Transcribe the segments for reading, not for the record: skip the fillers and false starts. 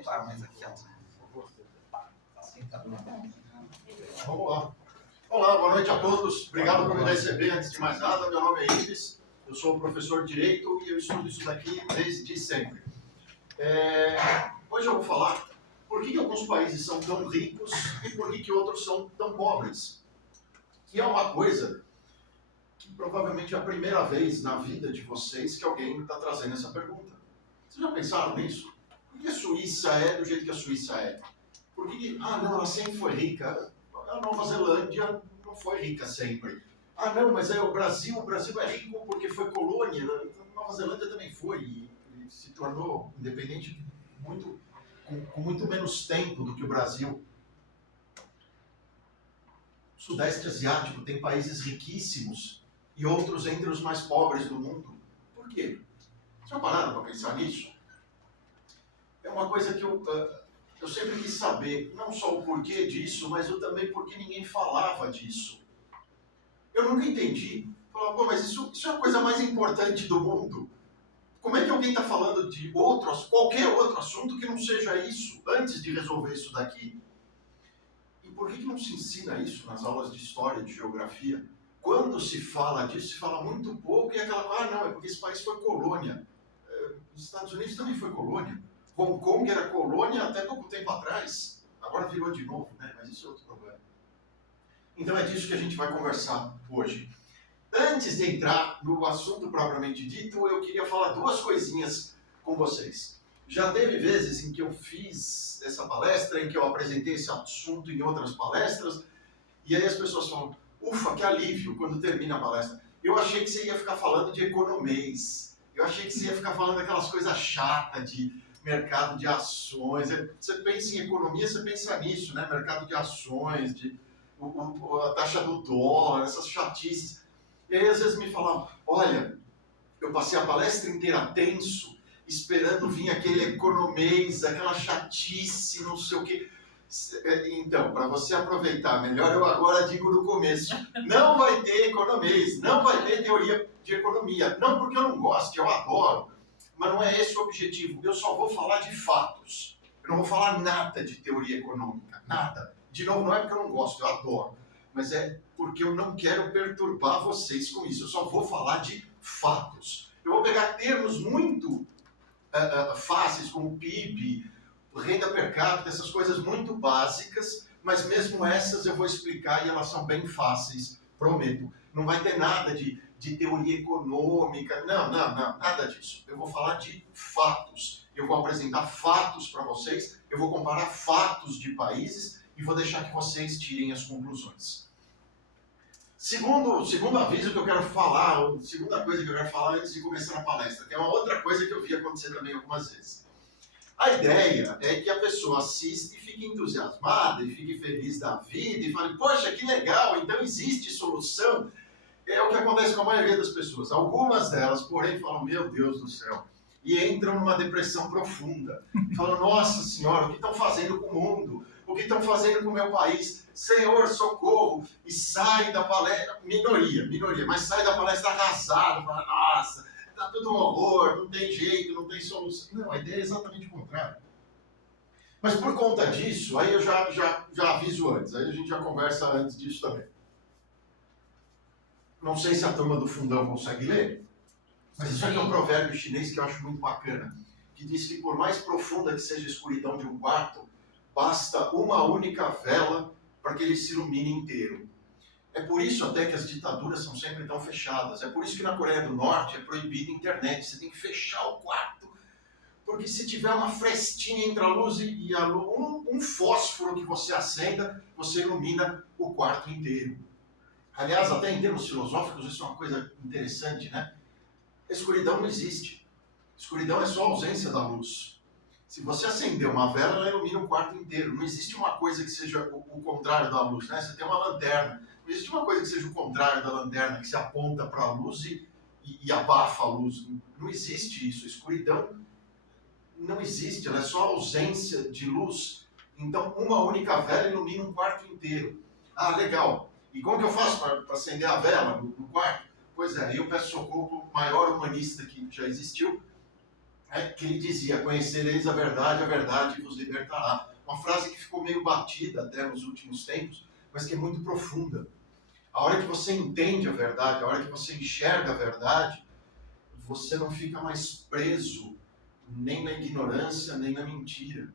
sentar mais aqui, ó. Tá sentado na mão. Vamos lá. Olá, boa noite a todos. Obrigado por me receber. Antes de mais nada, meu nome é Ives, eu sou professor de Direito e eu estudo isso daqui desde sempre. Hoje eu vou falar por que alguns países são tão ricos e por que outros são tão pobres. Que é uma coisa que provavelmente é a primeira vez na vida de vocês que alguém está trazendo essa pergunta. Vocês já pensaram nisso? Por que a Suíça é do jeito que a Suíça é? Por que, não, ela sempre foi rica. A Nova Zelândia não foi rica sempre. Não, mas o Brasil é rico porque foi colônia. A Nova Zelândia também foi e se tornou independente com muito menos tempo do que o Brasil. O Sudeste Asiático tem países riquíssimos e outros entre os mais pobres do mundo. Por quê? Já pararam para pensar nisso? É uma coisa que eu sempre quis saber, não só o porquê disso, mas também porque ninguém falava disso. Eu nunca entendi. Falava, mas isso é a coisa mais importante do mundo. Como é que alguém está falando de qualquer outro assunto que não seja isso, antes de resolver isso daqui? E por que não se ensina isso nas aulas de história, de geografia? Quando se fala disso, se fala muito pouco, e aquela coisa, não, é porque esse país foi colônia. Os Estados Unidos também foi colônia. Hong Kong era colônia até pouco tempo atrás. Agora virou de novo, né? Mas isso é outro problema. Então é disso que a gente vai conversar hoje. Antes de entrar no assunto propriamente dito, eu queria falar duas coisinhas com vocês. Já teve vezes em que eu fiz essa palestra, em que eu apresentei esse assunto em outras palestras, e aí as pessoas falam, ufa, que alívio, quando termina a palestra. Eu achei que você ia ficar falando de economês. Eu achei que você ia ficar falando daquelas coisas chatas de mercado de ações. Você pensa em economia, você pensa nisso, né? Mercado de ações, a taxa do dólar, essas chatices. E aí às vezes me falavam, olha, eu passei a palestra inteira tenso, esperando vir aquele economês, aquela chatice, não sei o quê. Então, para você aproveitar melhor, eu agora digo no começo, não vai ter economês, não vai ter teoria de economia. Não porque eu não gosto, eu adoro, mas não é esse o objetivo. Eu só vou falar de fatos. Eu não vou falar nada de teoria econômica, nada. De novo, não é porque eu não gosto, eu adoro, mas é porque eu não quero perturbar vocês com isso. Eu só vou falar de fatos. Eu vou pegar termos muito fáceis, como PIB, renda per capita, essas coisas muito básicas, mas mesmo essas eu vou explicar e elas são bem fáceis, prometo. Não vai ter nada de teoria econômica, não, nada disso. Eu vou falar de fatos. Eu vou apresentar fatos para vocês, eu vou comparar fatos de países e vou deixar que vocês tirem as conclusões. Segundo aviso que eu quero falar, ou segunda coisa que eu quero falar antes de começar a palestra, que é uma outra coisa que eu vi acontecer também algumas vezes. A ideia é que a pessoa assista e fique entusiasmada, e fique feliz da vida, e fale, poxa, que legal, então existe solução. É o que acontece com a maioria das pessoas. Algumas delas, porém, falam, meu Deus do céu, e entram numa depressão profunda. Falam, nossa senhora, o que estão fazendo com o mundo? O que estão fazendo com o meu país? Senhor, socorro! E sai da palestra, minoria, mas sai da palestra arrasado, fala, nossa, tá tudo um horror, não tem jeito, não tem solução. Não, a ideia é exatamente o contrário. Mas por conta disso, aí eu já aviso antes, aí a gente já conversa antes disso também. Não sei se a turma do fundão consegue ler, mas isso aqui é um provérbio chinês que eu acho muito bacana, que diz que por mais profunda que seja a escuridão de um quarto, basta uma única vela para que ele se ilumine inteiro. É por isso até que as ditaduras são sempre tão fechadas. É por isso que na Coreia do Norte é proibida a internet. Você tem que fechar o quarto, porque se tiver uma frestinha entre a luz e um fósforo que você acenda, você ilumina o quarto inteiro. Aliás, até em termos filosóficos, isso é uma coisa interessante, né? A escuridão não existe. A escuridão é só a ausência da luz. Se você acender uma vela, ela ilumina o quarto inteiro. Não existe uma coisa que seja o contrário da luz, né? Você tem uma lanterna. Não existe uma coisa que seja o contrário da lanterna, que se aponta para a luz e abafa a luz. Não existe isso. A escuridão não existe, ela é só a ausência de luz. Então, uma única vela ilumina um quarto inteiro. Legal. E como que eu faço para acender a vela no quarto? Pois é, eu peço socorro para o maior humanista que já existiu, que ele dizia: conhecereis a verdade vos libertará. Uma frase que ficou meio batida até nos últimos tempos, mas que é muito profunda. A hora que você entende a verdade, a hora que você enxerga a verdade, você não fica mais preso nem na ignorância, nem na mentira.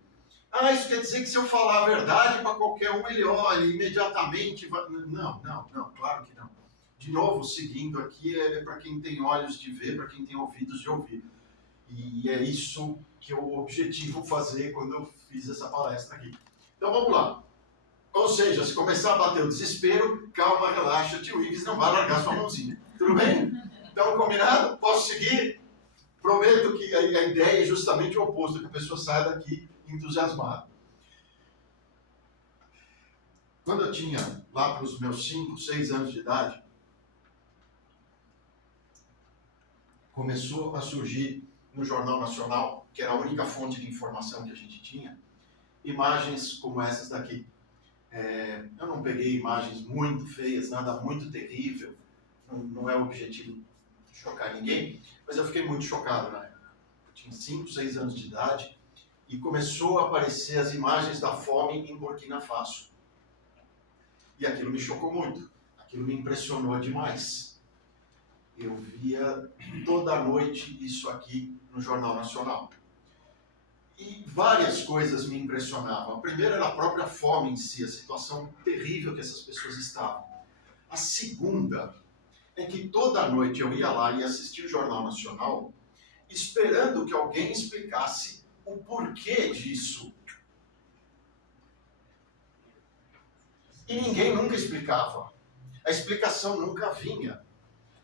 Ah, isso quer dizer que se eu falar a verdade para qualquer um, ele olha imediatamente. Vai... Não, claro que não. De novo, seguindo aqui, é para quem tem olhos de ver, para quem tem ouvidos de ouvir. E é isso que eu objetivo fazer quando eu fiz essa palestra aqui. Então vamos lá. Ou seja, se começar a bater o desespero, calma, relaxa, tio Ives não vai largar sua mãozinha. Tudo bem? Então, combinado? Posso seguir? Prometo que a ideia é justamente o oposto, que a pessoa saia daqui entusiasmada. Quando eu tinha lá para os meus 5, 6 anos de idade, começou a surgir no Jornal Nacional, que era a única fonte de informação que a gente tinha, imagens como essas daqui. Eu não peguei imagens muito feias, nada muito terrível, não é o objetivo de chocar ninguém, mas eu fiquei muito chocado na época. Eu tinha 5, 6 anos de idade e começou a aparecer as imagens da fome em Burkina Faso. E aquilo me chocou muito, aquilo me impressionou demais. Eu via toda noite isso aqui no Jornal Nacional. E várias coisas me impressionavam. A primeira era a própria fome em si, a situação terrível que essas pessoas estavam. A segunda é que toda noite eu ia lá e assistia o Jornal Nacional esperando que alguém explicasse o porquê disso. E ninguém nunca explicava. A explicação nunca vinha.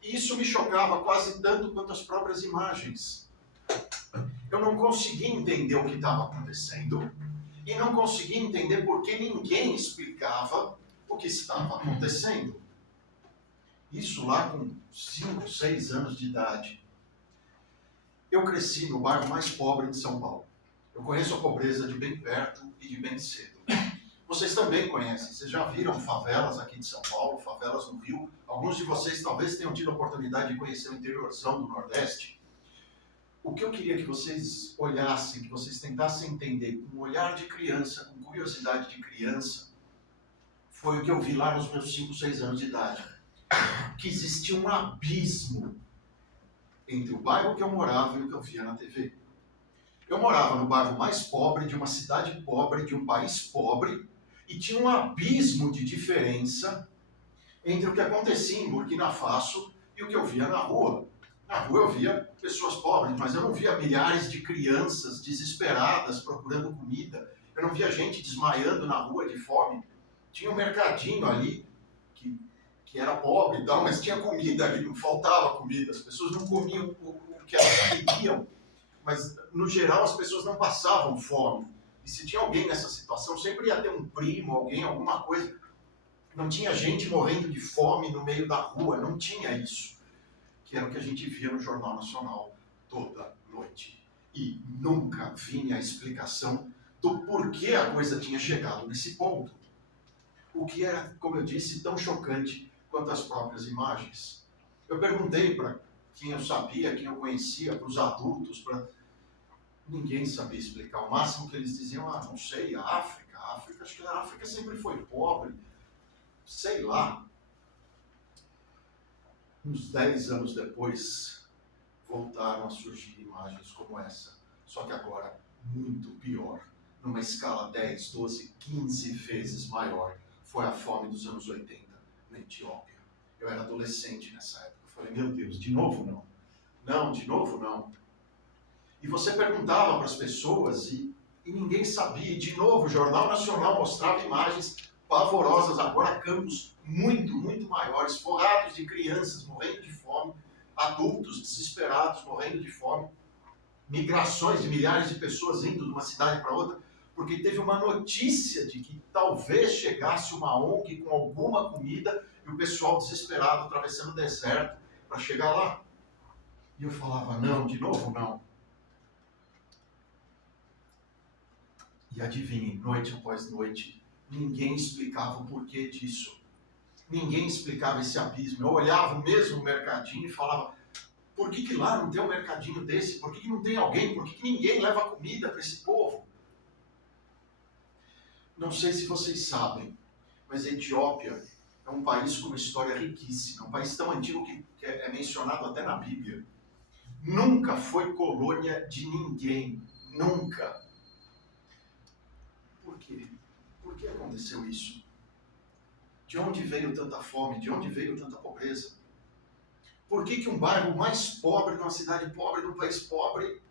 E isso me chocava quase tanto quanto as próprias imagens. Eu não conseguia entender o que estava acontecendo e não conseguia entender por que ninguém explicava o que estava acontecendo. Isso lá com 5, 6 anos de idade. Eu cresci no bairro mais pobre de São Paulo. Eu conheço a pobreza de bem perto e de bem cedo. Vocês também conhecem, vocês já viram favelas aqui de São Paulo, favelas no Rio. Alguns de vocês talvez tenham tido a oportunidade de conhecer o interiorzão do Nordeste. O que eu queria que vocês olhassem, que vocês tentassem entender com um olhar de criança, com curiosidade de criança, foi o que eu vi lá nos meus 5, 6 anos de idade. Que existia um abismo entre o bairro que eu morava e o que eu via na TV. Eu morava no bairro mais pobre, de uma cidade pobre, de um país pobre, e tinha um abismo de diferença entre o que acontecia em Burkina Faso e o que eu via na rua. Na rua eu via pessoas pobres, mas eu não via milhares de crianças desesperadas procurando comida. Eu não via gente desmaiando na rua de fome. Tinha um mercadinho ali, que era pobre e tal, mas tinha comida ali, não faltava comida. As pessoas não comiam o que elas queriam, mas no geral as pessoas não passavam fome. E se tinha alguém nessa situação, sempre ia ter um primo, alguém, alguma coisa. Não tinha gente morrendo de fome no meio da rua, não tinha isso. Que era o que a gente via no Jornal Nacional toda noite. E nunca vinha a explicação do porquê a coisa tinha chegado nesse ponto. O que era, como eu disse, tão chocante quanto as próprias imagens. Eu perguntei para quem eu sabia, quem eu conhecia, para os adultos, ninguém sabia explicar. O máximo que eles diziam, não sei, a África, acho que a África sempre foi pobre, sei lá. Uns 10 anos depois, voltaram a surgir imagens como essa, só que agora muito pior, numa escala 10, 12, 15 vezes maior. Foi a fome dos anos 80 na Etiópia. Eu era adolescente nessa época. Eu falei, meu Deus, de novo não? Não, de novo não. E você perguntava para as pessoas e ninguém sabia. E de novo, o Jornal Nacional mostrava imagens pavorosas, agora campos muito, muito maiores, forrados de crianças morrendo de fome, adultos desesperados morrendo de fome, migrações de milhares de pessoas indo de uma cidade para outra, porque teve uma notícia de que talvez chegasse uma ONG com alguma comida e o pessoal desesperado atravessando o deserto para chegar lá. E eu falava, não, de novo não. E adivinhe, noite após noite, ninguém explicava o porquê disso. Ninguém explicava esse abismo. Eu olhava o mesmo mercadinho e falava, Por que lá não tem um mercadinho desse? Por que não tem alguém? Por que ninguém leva comida para esse povo? Não sei se vocês sabem, mas a Etiópia é um país com uma história riquíssima, um país tão antigo que é mencionado até na Bíblia. Nunca foi colônia de ninguém, nunca. Por quê? Por que aconteceu isso? De onde veio tanta fome? De onde veio tanta pobreza? Por que um bairro mais pobre, numa cidade pobre, num país pobre?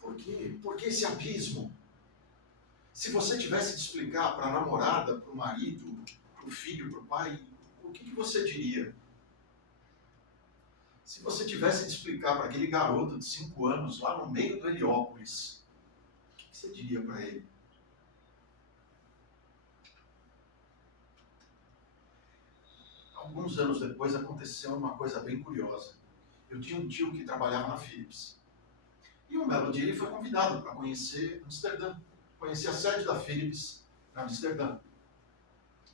Por quê? Por que esse abismo? Se você tivesse de explicar para a namorada, para o marido, para o filho, para o pai, o que você diria? Se você tivesse de explicar para aquele garoto de 5 anos, lá no meio do Heliópolis, o que você diria para ele? Alguns anos depois aconteceu uma coisa bem curiosa. Eu tinha um tio que trabalhava na Philips. E um belo dia ele foi convidado para conhecer Amsterdã. Conhecer a sede da Philips em Amsterdã.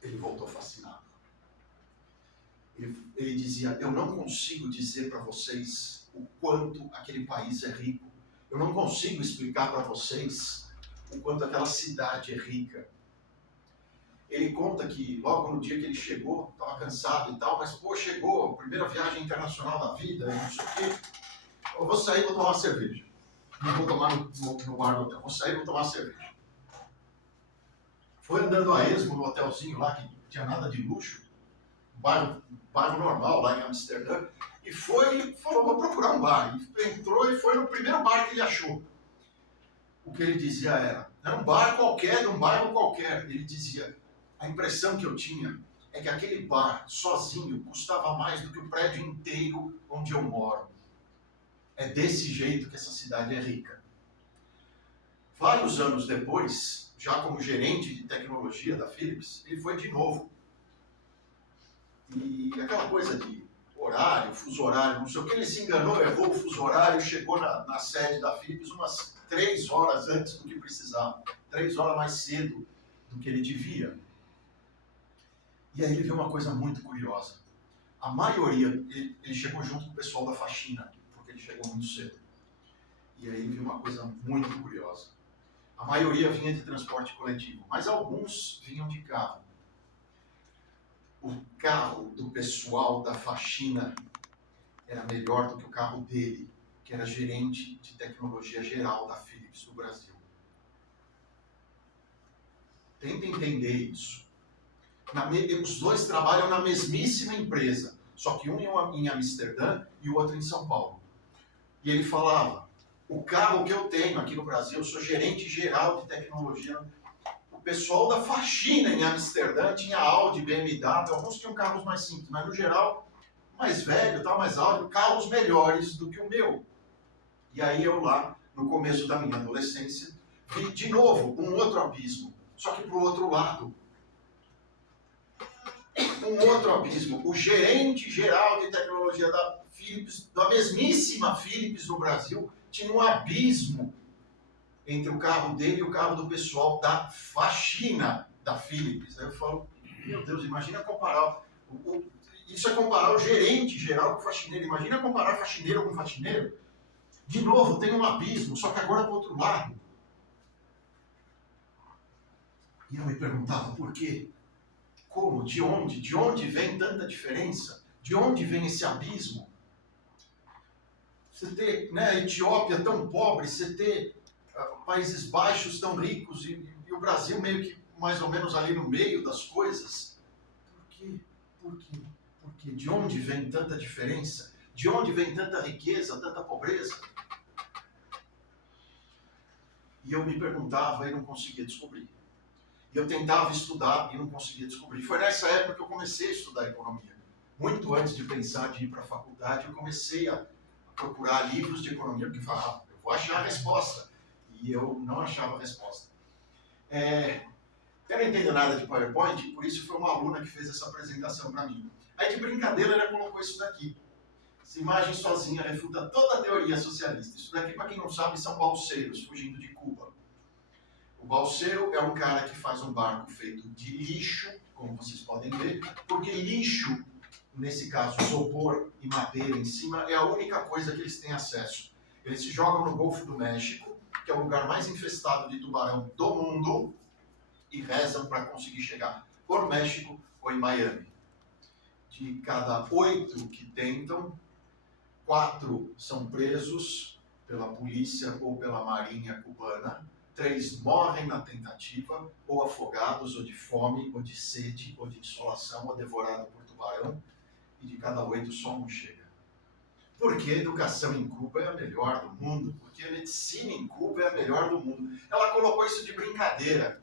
Ele voltou fascinado. Ele dizia, eu não consigo dizer para vocês o quanto aquele país é rico. Eu não consigo explicar para vocês o quanto aquela cidade é rica. Ele conta que logo no dia que ele chegou, estava cansado e tal, mas pô, chegou, primeira viagem internacional da vida, não sei o quê. Eu vou sair e vou tomar uma cerveja. Não vou tomar no bar do hotel, vou sair e vou tomar uma cerveja. Foi andando a esmo no hotelzinho lá, que não tinha nada de luxo, bairro normal lá em Amsterdã, e falou, vou procurar um bar. E entrou e foi no primeiro bar que ele achou. O que ele dizia era um bar qualquer, de um bairro qualquer. Ele dizia, a impressão que eu tinha é que aquele bar, sozinho, custava mais do que o prédio inteiro onde eu moro. É desse jeito que essa cidade é rica. Vários anos depois, já como gerente de tecnologia da Philips, ele foi de novo. E aquela coisa de horário, fuso horário, não sei o que, ele se enganou, errou o fuso horário, chegou na sede da Philips umas 3 horas antes do que precisava. 3 horas mais cedo do que ele devia. E aí ele viu uma coisa muito curiosa. A maioria, ele chegou junto com o pessoal da faxina, porque ele chegou muito cedo. E aí ele viu uma coisa muito curiosa. A maioria vinha de transporte coletivo, mas alguns vinham de carro. O carro do pessoal da faxina era melhor do que o carro dele, que era gerente de tecnologia geral da Philips do Brasil. Tenta entender isso. Os dois trabalham na mesmíssima empresa, só que um em Amsterdã e o outro em São Paulo. E ele falava, o carro que eu tenho aqui no Brasil, eu sou gerente geral de tecnologia. O pessoal da faxina em Amsterdã tinha Audi, BMW, alguns tinham carros mais simples, mas no geral, mais velho, mais Audi, carros melhores do que o meu. E aí eu lá, no começo da minha adolescência, vi de novo um outro abismo, só que para o outro lado. Um outro abismo. O gerente geral de tecnologia da Philips, da mesmíssima Philips no Brasil, tinha um abismo entre o carro dele e o carro do pessoal da faxina da Philips. Aí eu falo, meu Deus, imagina comparar. Isso é comparar o gerente geral com o faxineiro. Imagina comparar faxineiro com faxineiro. De novo, tem um abismo, só que agora para o outro lado. E eu me perguntava, por quê? Como? De onde? De onde vem tanta diferença? De onde vem esse abismo? Você ter, a Etiópia tão pobre, você ter Países Baixos tão ricos e o Brasil meio que mais ou menos ali no meio das coisas. Por quê? Por quê? Por quê? De onde vem tanta diferença? De onde vem tanta riqueza, tanta pobreza? E eu me perguntava e não conseguia descobrir. E eu tentava estudar e não conseguia descobrir. Foi nessa época que eu comecei a estudar economia. Muito antes de pensar de ir para a faculdade, eu comecei a procurar livros de economia, porque falava, eu vou achar a resposta. E eu não achava a resposta. Eu não entendo nada de PowerPoint, por isso foi uma aluna que fez essa apresentação para mim. Aí de brincadeira ela colocou isso daqui. Essa imagem sozinha refuta toda a teoria socialista. Isso daqui, para quem não sabe, são balseiros fugindo de Cuba. O balseiro é um cara que faz um barco feito de lixo, como vocês podem ver, porque lixo nesse caso, isopor e madeira em cima, é a única coisa que eles têm acesso. Eles se jogam no Golfo do México, que é o lugar mais infestado de tubarão do mundo, e rezam para conseguir chegar por México ou em Miami. De cada 8 que tentam, 4 são presos pela polícia ou pela marinha cubana, 3 morrem na tentativa, ou afogados, ou de fome, ou de sede, ou de insolação, ou devorado por tubarão, e de cada 8 só um chega. Porque a educação em Cuba é a melhor do mundo, porque a medicina em Cuba é a melhor do mundo. Ela colocou isso de brincadeira.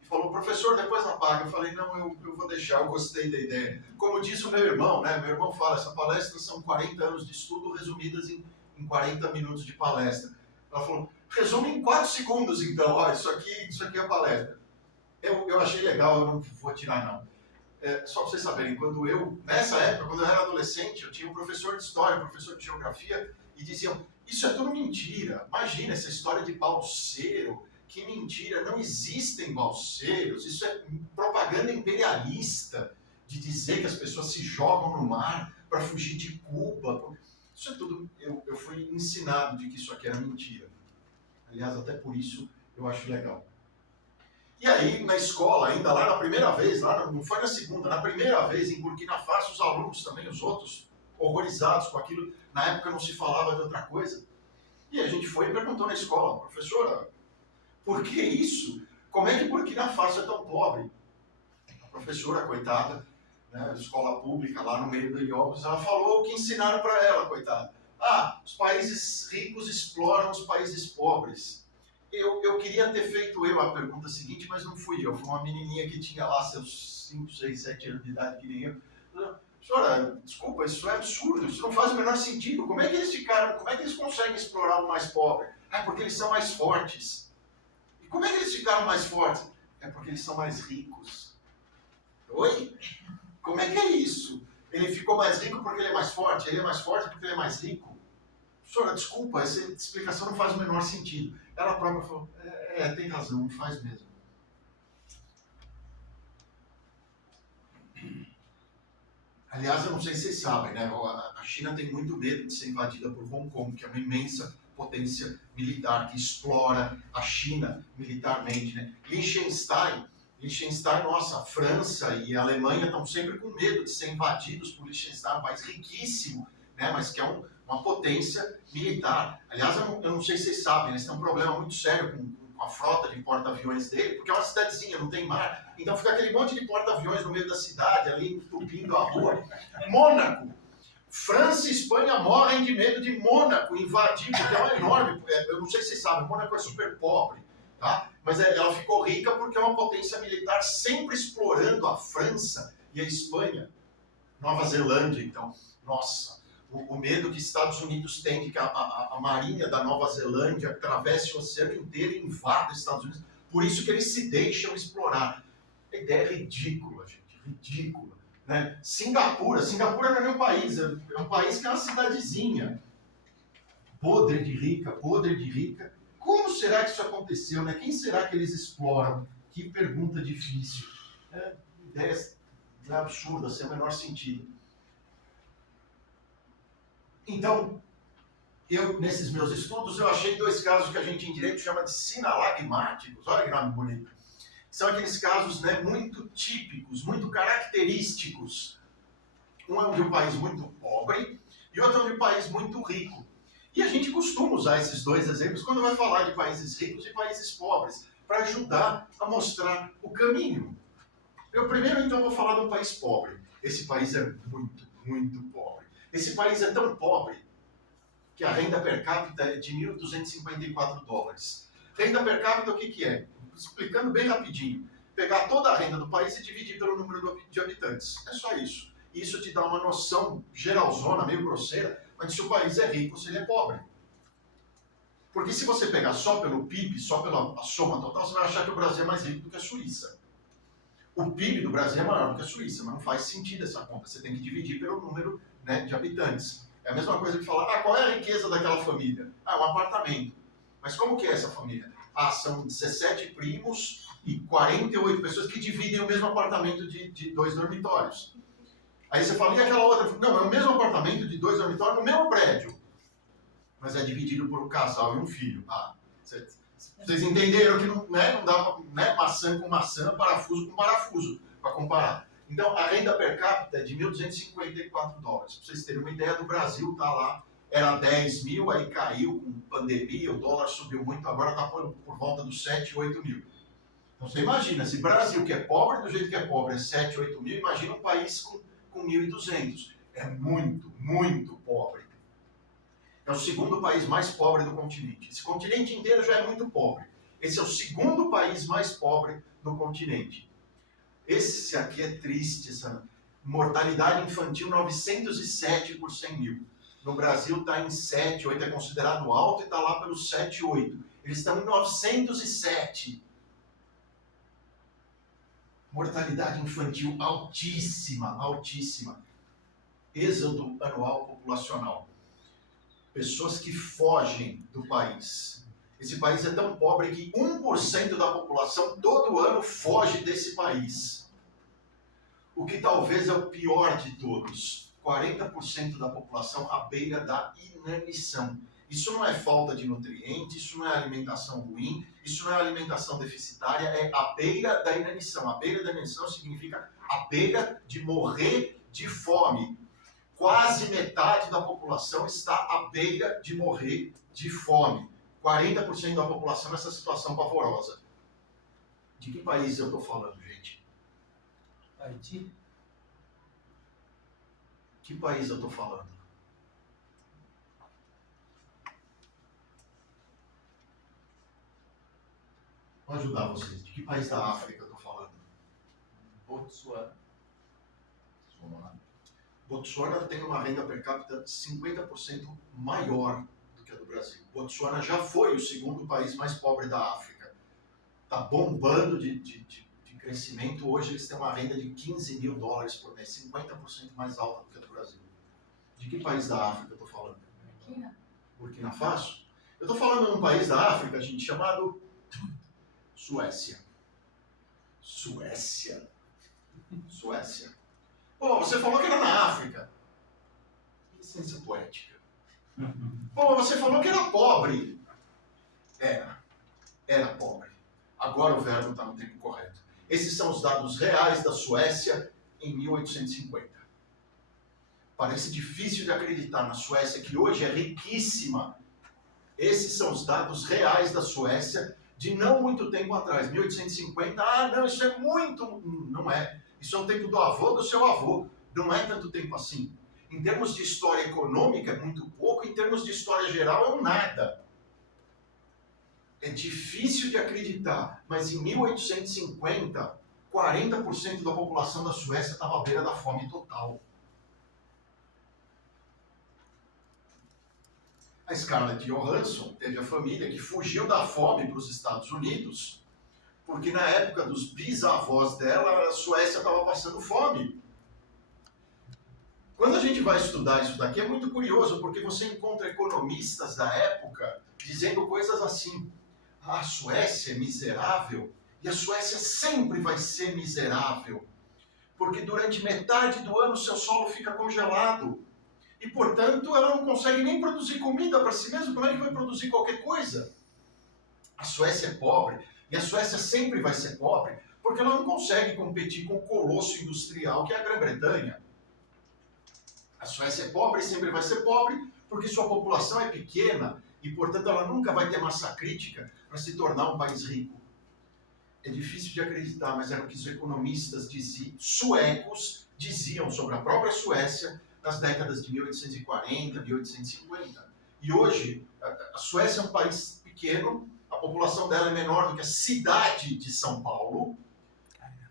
E falou, professor, depois apaga. Eu falei, não, eu vou deixar, eu gostei da ideia. Como disse o meu irmão, né? Meu irmão fala, essa palestra são 40 anos de estudo resumidas em 40 minutos de palestra. Ela falou, resume em 4 segundos então, ó, isso aqui é a palestra. Eu achei legal, eu não vou tirar não. Só para vocês saberem, nessa época, quando eu era adolescente, eu tinha um professor de história, um professor de geografia, e diziam, isso é tudo mentira. Imagina essa história de balseiro, que mentira, não existem balseiros, isso é propaganda imperialista, de dizer que as pessoas se jogam no mar para fugir de Cuba. Isso é tudo, eu fui ensinado de que isso aqui era mentira. Aliás, até por isso eu acho legal. E aí, na escola, ainda lá na primeira vez, não foi na segunda, na primeira vez em Burkina Faso, os alunos também, os outros, horrorizados com aquilo, na época não se falava de outra coisa. E a gente foi e perguntou na escola, professora, por que isso? Como é que Burkina Faso é tão pobre? A professora, coitada, né, escola pública, lá no meio do Iobos, ela falou o que ensinaram para ela, coitada. Os países ricos exploram os países pobres. Eu queria ter feito a pergunta seguinte, mas não fui eu. Foi uma menininha que tinha lá seus 5, 6, 7 anos de idade, que nem eu. Senhora, desculpa, isso é absurdo, isso não faz o menor sentido. Como é que eles conseguem explorar o mais pobre? Porque eles são mais fortes. E como é que eles ficaram mais fortes? É porque eles são mais ricos. Oi? Como é que é isso? Ele ficou mais rico porque ele é mais forte? Ele é mais forte porque ele é mais rico? Senhora, desculpa, essa explicação não faz o menor sentido. Ela própria falou, tem razão, não faz mesmo. Aliás, eu não sei se vocês sabem, né? A China tem muito medo de ser invadida por Hong Kong, que é uma imensa potência militar, que explora a China militarmente, né? Liechtenstein, nossa, a França e a Alemanha estão sempre com medo de ser invadidos por Liechtenstein, um país riquíssimo, né? Mas que é uma potência militar. Aliás, eu não sei se vocês sabem, eles têm um problema muito sério com a frota de porta-aviões dele, porque é uma cidadezinha, não tem mar, então fica aquele monte de porta-aviões no meio da cidade, ali entupindo a rua. Mônaco. França e Espanha morrem de medo de Mônaco invadir, porque ela é enorme. Eu não sei se vocês sabem, Mônaco é super pobre, tá? Mas ela ficou rica porque é uma potência militar sempre explorando a França e a Espanha. Nova Zelândia, então. Nossa, o medo que Estados Unidos tem de que a marinha da Nova Zelândia atravesse o oceano inteiro e invada os Estados Unidos. Por isso que eles se deixam explorar. A ideia é ridícula, gente, ridícula. Né? Singapura não é nem um país, é um país que é uma cidadezinha. Podre de rica. Como será que isso aconteceu? Né? Quem será que eles exploram? Que pergunta difícil. Ideia absurda, sem o menor sentido. Então, nesses meus estudos, eu achei 2 casos que a gente em direito chama de sinalagmáticos. Olha que nome bonito. São aqueles casos, né, muito típicos, muito característicos. Um é de um país muito pobre e outro é de um país muito rico. E a gente costuma usar esses 2 exemplos quando vai falar de países ricos e países pobres, para ajudar a mostrar o caminho. Eu primeiro, então, vou falar de um país pobre. Esse país é muito, muito pobre. Esse país é tão pobre que a renda per capita é de $1.254. Renda per capita, o que é? Explicando bem rapidinho. Pegar toda a renda do país e dividir pelo número de habitantes. É só isso. Isso te dá uma noção geralzona, meio grosseira, mas se o país é rico, se ele é pobre. Porque se você pegar só pelo PIB, só pela soma total, você vai achar que o Brasil é mais rico do que a Suíça. O PIB do Brasil é maior do que a Suíça, mas não faz sentido essa conta. Você tem que dividir pelo número, né, de habitantes. É a mesma coisa que falar, qual é a riqueza daquela família? Um apartamento. Mas como que é essa família? São 17 primos e 48 pessoas que dividem o mesmo apartamento de 2 dormitórios. Aí você fala, e aquela outra? Não, é o mesmo apartamento de 2 dormitórios no mesmo prédio. Mas é dividido por um casal e um filho. Ah, vocês entenderam que não, né, não dá maçã com maçã, parafuso com parafuso, para comparar. Então, a renda per capita é de $1.254. Para vocês terem uma ideia, do Brasil está lá, era 10 mil, aí caiu com pandemia, o dólar subiu muito, agora está por volta dos 7, 8 mil. Então, você imagina, se o Brasil, que é pobre do jeito que é pobre, é 7, 8 mil, imagina um país com 1.200. É muito, muito pobre. É o segundo país mais pobre do continente. Esse continente inteiro já é muito pobre. Esse é o segundo país mais pobre do continente. Esse aqui é triste, essa mortalidade infantil 907 por 100 mil. No Brasil está em 7, 8 é considerado alto e está lá pelos 7, 8. Eles estão em 907. Mortalidade infantil altíssima, altíssima. Êxodo anual populacional. Pessoas que fogem do país. Esse país é tão pobre que 1% da população todo ano foge desse país. O que talvez é o pior de todos. 40% da população à beira da inanição. Isso não é falta de nutrientes, isso não é alimentação ruim, isso não é alimentação deficitária, é à beira da inanição. A beira da inanição significa à beira de morrer de fome. Quase metade da população está à beira de morrer de fome. 40% da população nessa situação pavorosa. De que país eu estou falando, gente? Haiti? Que país eu estou falando? Vou ajudar vocês. De que país da África eu estou falando? Botsuana. Vamos lá. Botsuana tem uma renda per capita 50% maior do que a do Brasil. Botsuana já foi o segundo país mais pobre da África. Está bombando de crescimento. Hoje eles têm uma renda de $15 mil por mês, 50% mais alta do que a do Brasil. De que país da África eu estou falando? Burkina. Burkina Faso? Eu estou falando de um país da África, gente, chamado Suécia. Suécia. Suécia. Pô, você falou que era na África. Licença poética. Pô, você falou que era pobre. Era pobre. Agora o verbo está no tempo correto. Esses são os dados reais da Suécia em 1850. Parece difícil de acreditar na Suécia, que hoje é riquíssima. Esses são os dados reais da Suécia de não muito tempo atrás, 1850. Ah, não, isso é muito... Não é. Isso é o tempo do avô do seu avô. Não é tanto tempo assim. Em termos de história econômica, é muito pouco. Em termos de história geral, é um nada. É difícil de acreditar, mas em 1850, 40% da população da Suécia estava à beira da fome total. A Scarlett Johansson teve a família que fugiu da fome para os Estados Unidos, porque na época dos bisavós dela, a Suécia estava passando fome. Quando a gente vai estudar isso daqui, é muito curioso, porque você encontra economistas da época dizendo coisas assim: a Suécia é miserável, e a Suécia sempre vai ser miserável, porque durante metade do ano seu solo fica congelado, e portanto ela não consegue nem produzir comida para si mesma. Como é que vai produzir qualquer coisa? A Suécia é pobre, e a Suécia sempre vai ser pobre, porque ela não consegue competir com o colosso industrial que é a Grã-Bretanha. A Suécia é pobre e sempre vai ser pobre, porque sua população é pequena, e portanto ela nunca vai ter massa crítica para se tornar um país rico. É difícil de acreditar, mas era o que os economistas suecos diziam sobre a própria Suécia nas décadas de 1840, 1850. E hoje, a Suécia é um país pequeno, a população dela é menor do que a cidade de São Paulo,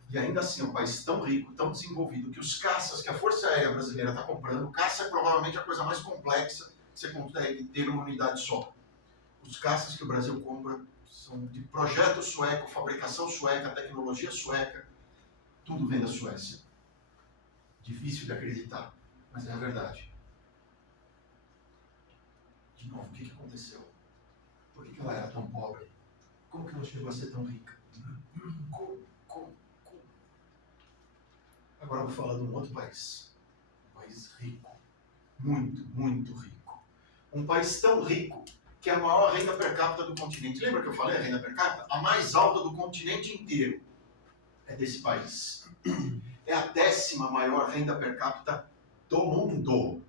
e ainda assim é um país tão rico, tão desenvolvido, que os caças que a Força Aérea Brasileira está comprando, caça é provavelmente a coisa mais complexa que você consegue ter numa unidade só. Os caças que o Brasil compra são de projeto sueco, fabricação sueca, tecnologia sueca, tudo vem da Suécia. Difícil de acreditar, mas é a verdade. De novo, o que aconteceu? Por que ela era tão pobre? Como que ela chegou a ser tão rica? Como? Agora eu vou falar de um outro país. país rico. Muito, muito rico. Um país tão rico que é a maior renda per capita do continente. Lembra que eu falei a renda per capita? A mais alta do continente inteiro é desse país. É a 10ª maior renda per capita do mundo.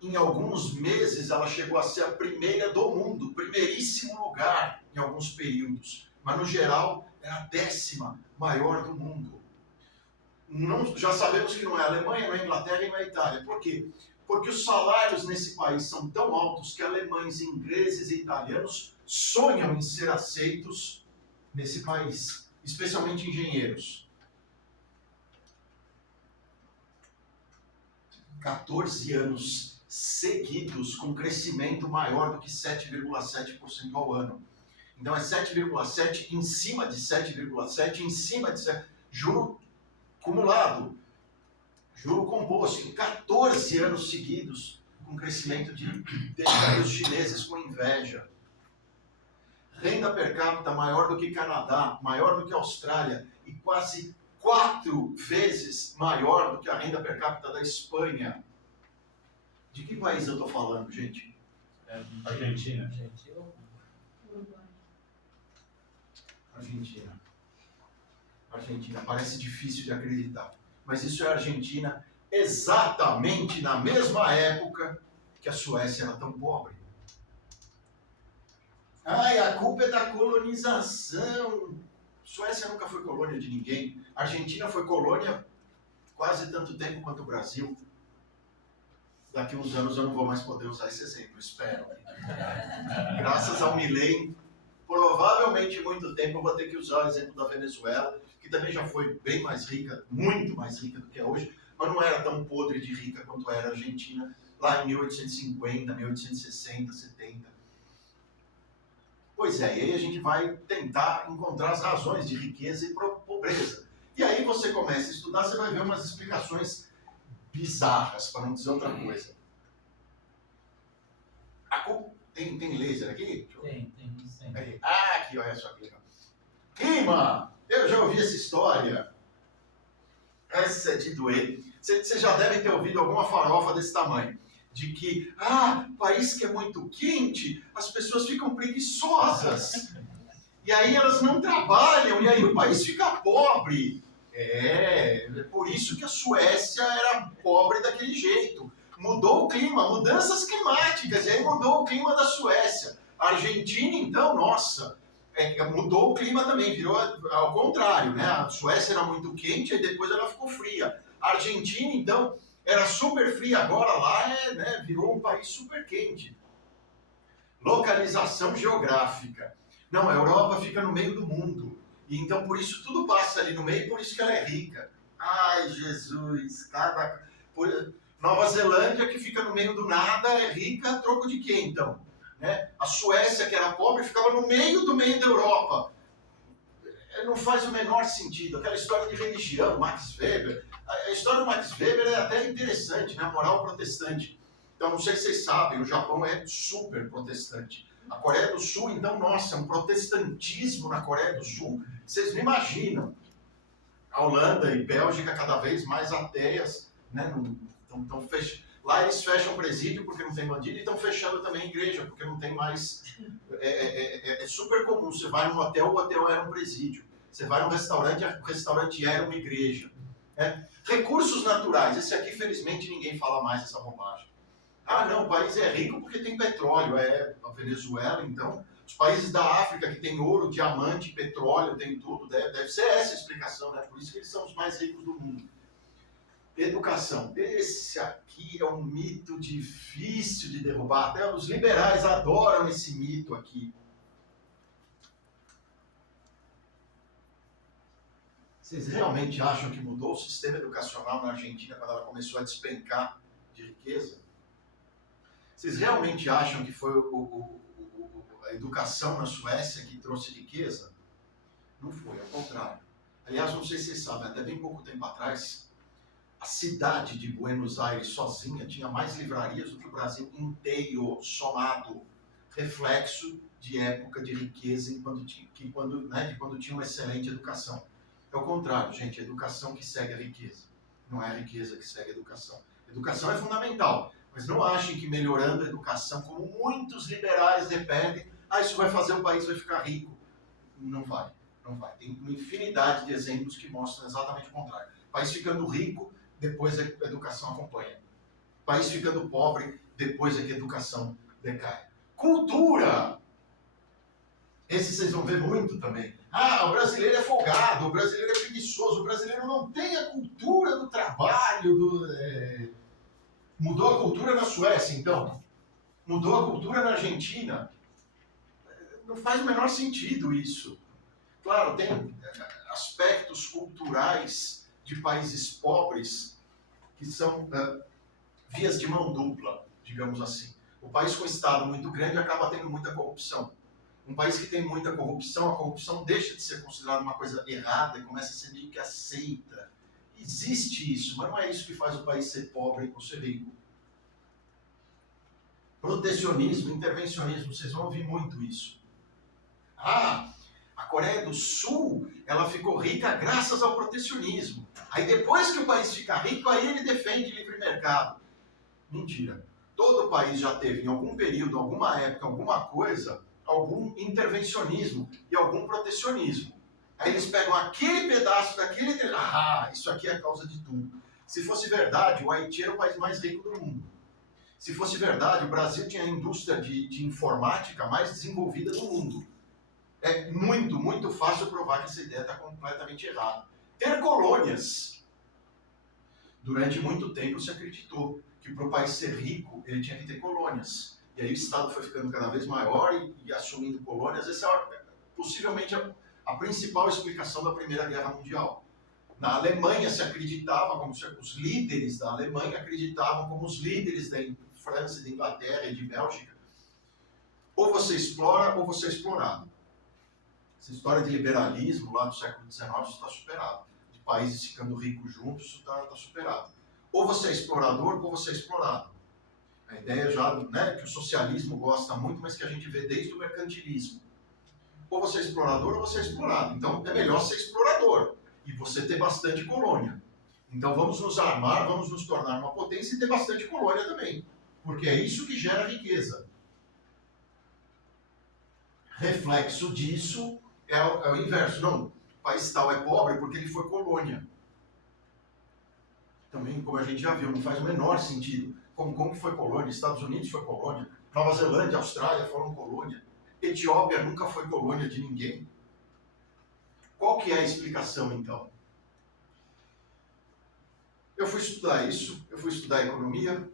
Em alguns meses ela chegou a ser a primeira do mundo, primeiríssimo lugar em alguns períodos. Mas no geral é a 10ª maior do mundo. Não, já sabemos que não é a Alemanha, não é a Inglaterra e não é a Itália. Por quê? Porque os salários nesse país são tão altos que alemães, ingleses e italianos sonham em ser aceitos nesse país, especialmente engenheiros. 14 anos seguidos com crescimento maior do que 7,7% ao ano. Então é 7,7 em cima de 7,7 em cima de 7, juro acumulado, juro composto, 14 anos seguidos com crescimento de deixar os chineses com inveja. Renda per capita maior do que Canadá, maior do que Austrália e quase 4 vezes maior do que a renda per capita da Espanha. De que país eu estou falando, gente? Argentina. Argentina. Parece difícil de acreditar. Mas isso é Argentina exatamente na mesma época que a Suécia era tão pobre. Ai, a culpa é da colonização. Suécia nunca foi colônia de ninguém. A Argentina foi colônia quase tanto tempo quanto o Brasil. Daqui a uns anos eu não vou mais poder usar esse exemplo, espero. Graças ao Milei, provavelmente muito tempo eu vou ter que usar o exemplo da Venezuela, que também já foi bem mais rica, muito mais rica do que é hoje, mas não era tão podre de rica quanto era a Argentina lá em 1850, 1860, 70. Pois é, e aí a gente vai tentar encontrar as razões de riqueza e pobreza. E aí você começa a estudar, você vai ver umas explicações bizarras, para não dizer outra coisa. Tem laser aqui? Tem, sim. Aí. Ah, aqui, olha só que legal. Rima! Eu já ouvi essa história. Essa é de doer. Você já deve ter ouvido alguma farofa desse tamanho. De que, país que é muito quente, as pessoas ficam preguiçosas. E aí elas não trabalham, e aí o país fica pobre. É por isso que a Suécia era pobre daquele jeito. Mudou o clima, mudanças climáticas, e aí mudou o clima da Suécia. A Argentina, então, nossa, mudou o clima também, virou ao contrário, né? A Suécia era muito quente, e depois ela ficou fria. A Argentina, então, era super fria, agora lá virou um país super quente. Localização geográfica. Não, a Europa fica no meio do mundo. E então, por isso, tudo passa ali no meio, por isso que ela é rica. Ai, Jesus, Nova Zelândia, que fica no meio do nada, é rica a troco de quê, então? Né? A Suécia, que era pobre, ficava no meio da Europa. Não faz o menor sentido. Aquela história de religião, Max Weber. A história do Max Weber é até interessante, né? A moral protestante. Então, não sei se vocês sabem, o Japão é super protestante. A Coreia do Sul, então, nossa, um protestantismo na Coreia do Sul. Vocês não imaginam. A Holanda e Bélgica cada vez mais ateias, né? Lá eles fecham presídio porque não tem bandido e estão fechando também igreja porque não tem mais... É super comum. Você vai num hotel, o hotel era um presídio. Você vai num restaurante, o restaurante era uma igreja. Recursos naturais. Esse aqui, felizmente, ninguém fala mais essa bobagem. Não, o país é rico porque tem petróleo. A Venezuela, então... Os países da África que tem ouro, diamante, petróleo, tem tudo. Deve ser essa a explicação, né? Por isso que eles são os mais ricos do mundo. Educação. Esse aqui é um mito difícil de derrubar. Até os liberais adoram esse mito aqui. Vocês realmente acham que mudou o sistema educacional na Argentina quando ela começou a despencar de riqueza? Vocês realmente acham que foi a educação na Suécia que trouxe riqueza? Não foi, ao contrário. Aliás, não sei se vocês sabem, até bem pouco tempo atrás, a cidade de Buenos Aires sozinha tinha mais livrarias do que o Brasil inteiro, somado. Reflexo de época de riqueza de quando tinha uma excelente educação. É o contrário, gente, a educação que segue a riqueza. Não é a riqueza que segue a educação. A Educação é fundamental, mas não achem que melhorando a educação, como muitos liberais dependem, isso vai fazer o país vai ficar rico. Não vai, não vai. Tem uma infinidade de exemplos que mostram exatamente o contrário. O país ficando rico, depois a educação acompanha. O país ficando pobre, depois é que a educação decai. Cultura! Esse vocês vão ver muito também. O brasileiro é folgado, o brasileiro é preguiçoso, o brasileiro não tem a cultura do trabalho. Mudou a cultura na Suécia, então. Mudou a cultura na Argentina. Não faz o menor sentido isso. Claro, tem aspectos culturais de países pobres que são vias de mão dupla, digamos assim. O país com Estado muito grande acaba tendo muita corrupção. Um país que tem muita corrupção, a corrupção deixa de ser considerada uma coisa errada e começa a ser meio que aceita. Existe isso, mas não é isso que faz o país ser pobre ou ser rico. Protecionismo, intervencionismo, vocês vão ouvir muito isso. A Coreia do Sul, ela ficou rica graças ao protecionismo. Aí depois que o país fica rico, aí ele defende livre mercado. Mentira. Todo país já teve, em algum período, alguma época, alguma coisa, algum intervencionismo e algum protecionismo. Aí eles pegam aquele pedaço daquele... isso aqui é a causa de tudo. Se fosse verdade, o Haiti era o país mais rico do mundo. Se fosse verdade, o Brasil tinha a indústria de informática mais desenvolvida do mundo. É muito, muito fácil provar que essa ideia está completamente errada. Ter colônias. Durante muito tempo se acreditou que para o país ser rico, ele tinha que ter colônias. E aí o Estado foi ficando cada vez maior e assumindo colônias. Essa é possivelmente a principal explicação da Primeira Guerra Mundial. Na Alemanha se acreditava, como se os líderes da Alemanha acreditavam como os líderes da França, da Inglaterra e de Bélgica. Ou você explora ou você é explorado. Essa história de liberalismo lá do século XIX está superado. De países ficando ricos juntos, isso está superado. Ou você é explorador ou você é explorado. A ideia já, que o socialismo gosta muito, mas que a gente vê desde o mercantilismo. Ou você é explorador ou você é explorado. Então é melhor ser explorador e você ter bastante colônia. Então vamos nos armar, vamos nos tornar uma potência e ter bastante colônia também. Porque é isso que gera riqueza. Reflexo disso é o inverso. Não, o país tal é pobre porque ele foi colônia. Também, como a gente já viu, não faz o menor sentido. Como foi colônia? Estados Unidos foi colônia. Nova Zelândia, Austrália foram colônia. Etiópia nunca foi colônia de ninguém. Qual que é a explicação, então? Eu fui estudar isso, eu fui estudar economia,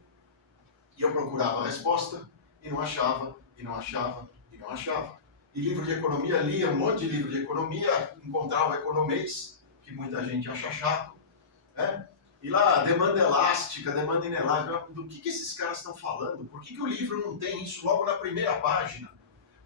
e eu procurava a resposta, e não achava, e não achava, e não achava. E livro de economia, lia um monte de livro de economia, encontrava economês, que muita gente acha chato, né? E lá, demanda elástica, demanda inelástica, do que esses caras estão falando? Por que o livro não tem isso logo na primeira página?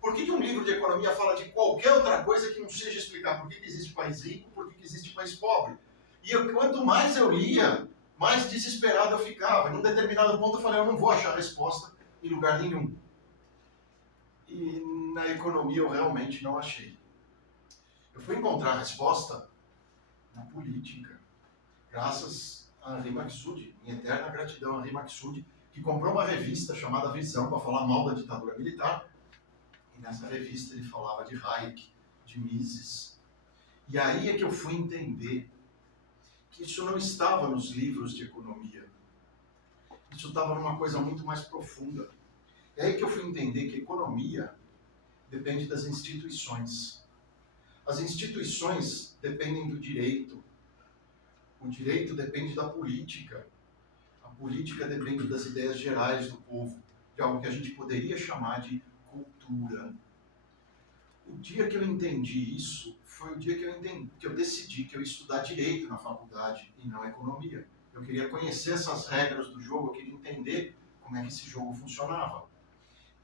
Por que um livro de economia fala de qualquer outra coisa que não seja explicar por que existe país rico, por que existe país pobre? E quanto mais eu lia, mais desesperado eu ficava. Em um determinado ponto eu falei, eu não vou achar resposta em lugar nenhum. E na economia eu realmente não achei. Eu fui encontrar a resposta na política. Graças a Henri Maxud, minha eterna gratidão a Henri Maxud, que comprou uma revista chamada Visão para falar mal da ditadura militar. E nessa revista ele falava de Hayek, de Mises. E aí é que eu fui entender que isso não estava nos livros de economia. Isso estava numa coisa muito mais profunda. É aí que eu fui entender que economia depende das instituições. As instituições dependem do direito. O direito depende da política. A política depende das ideias gerais do povo, de algo que a gente poderia chamar de cultura. O dia que eu entendi isso foi o dia que eu decidi que eu ia estudar direito na faculdade e não economia. Eu queria conhecer essas regras do jogo, eu queria entender como é que esse jogo funcionava.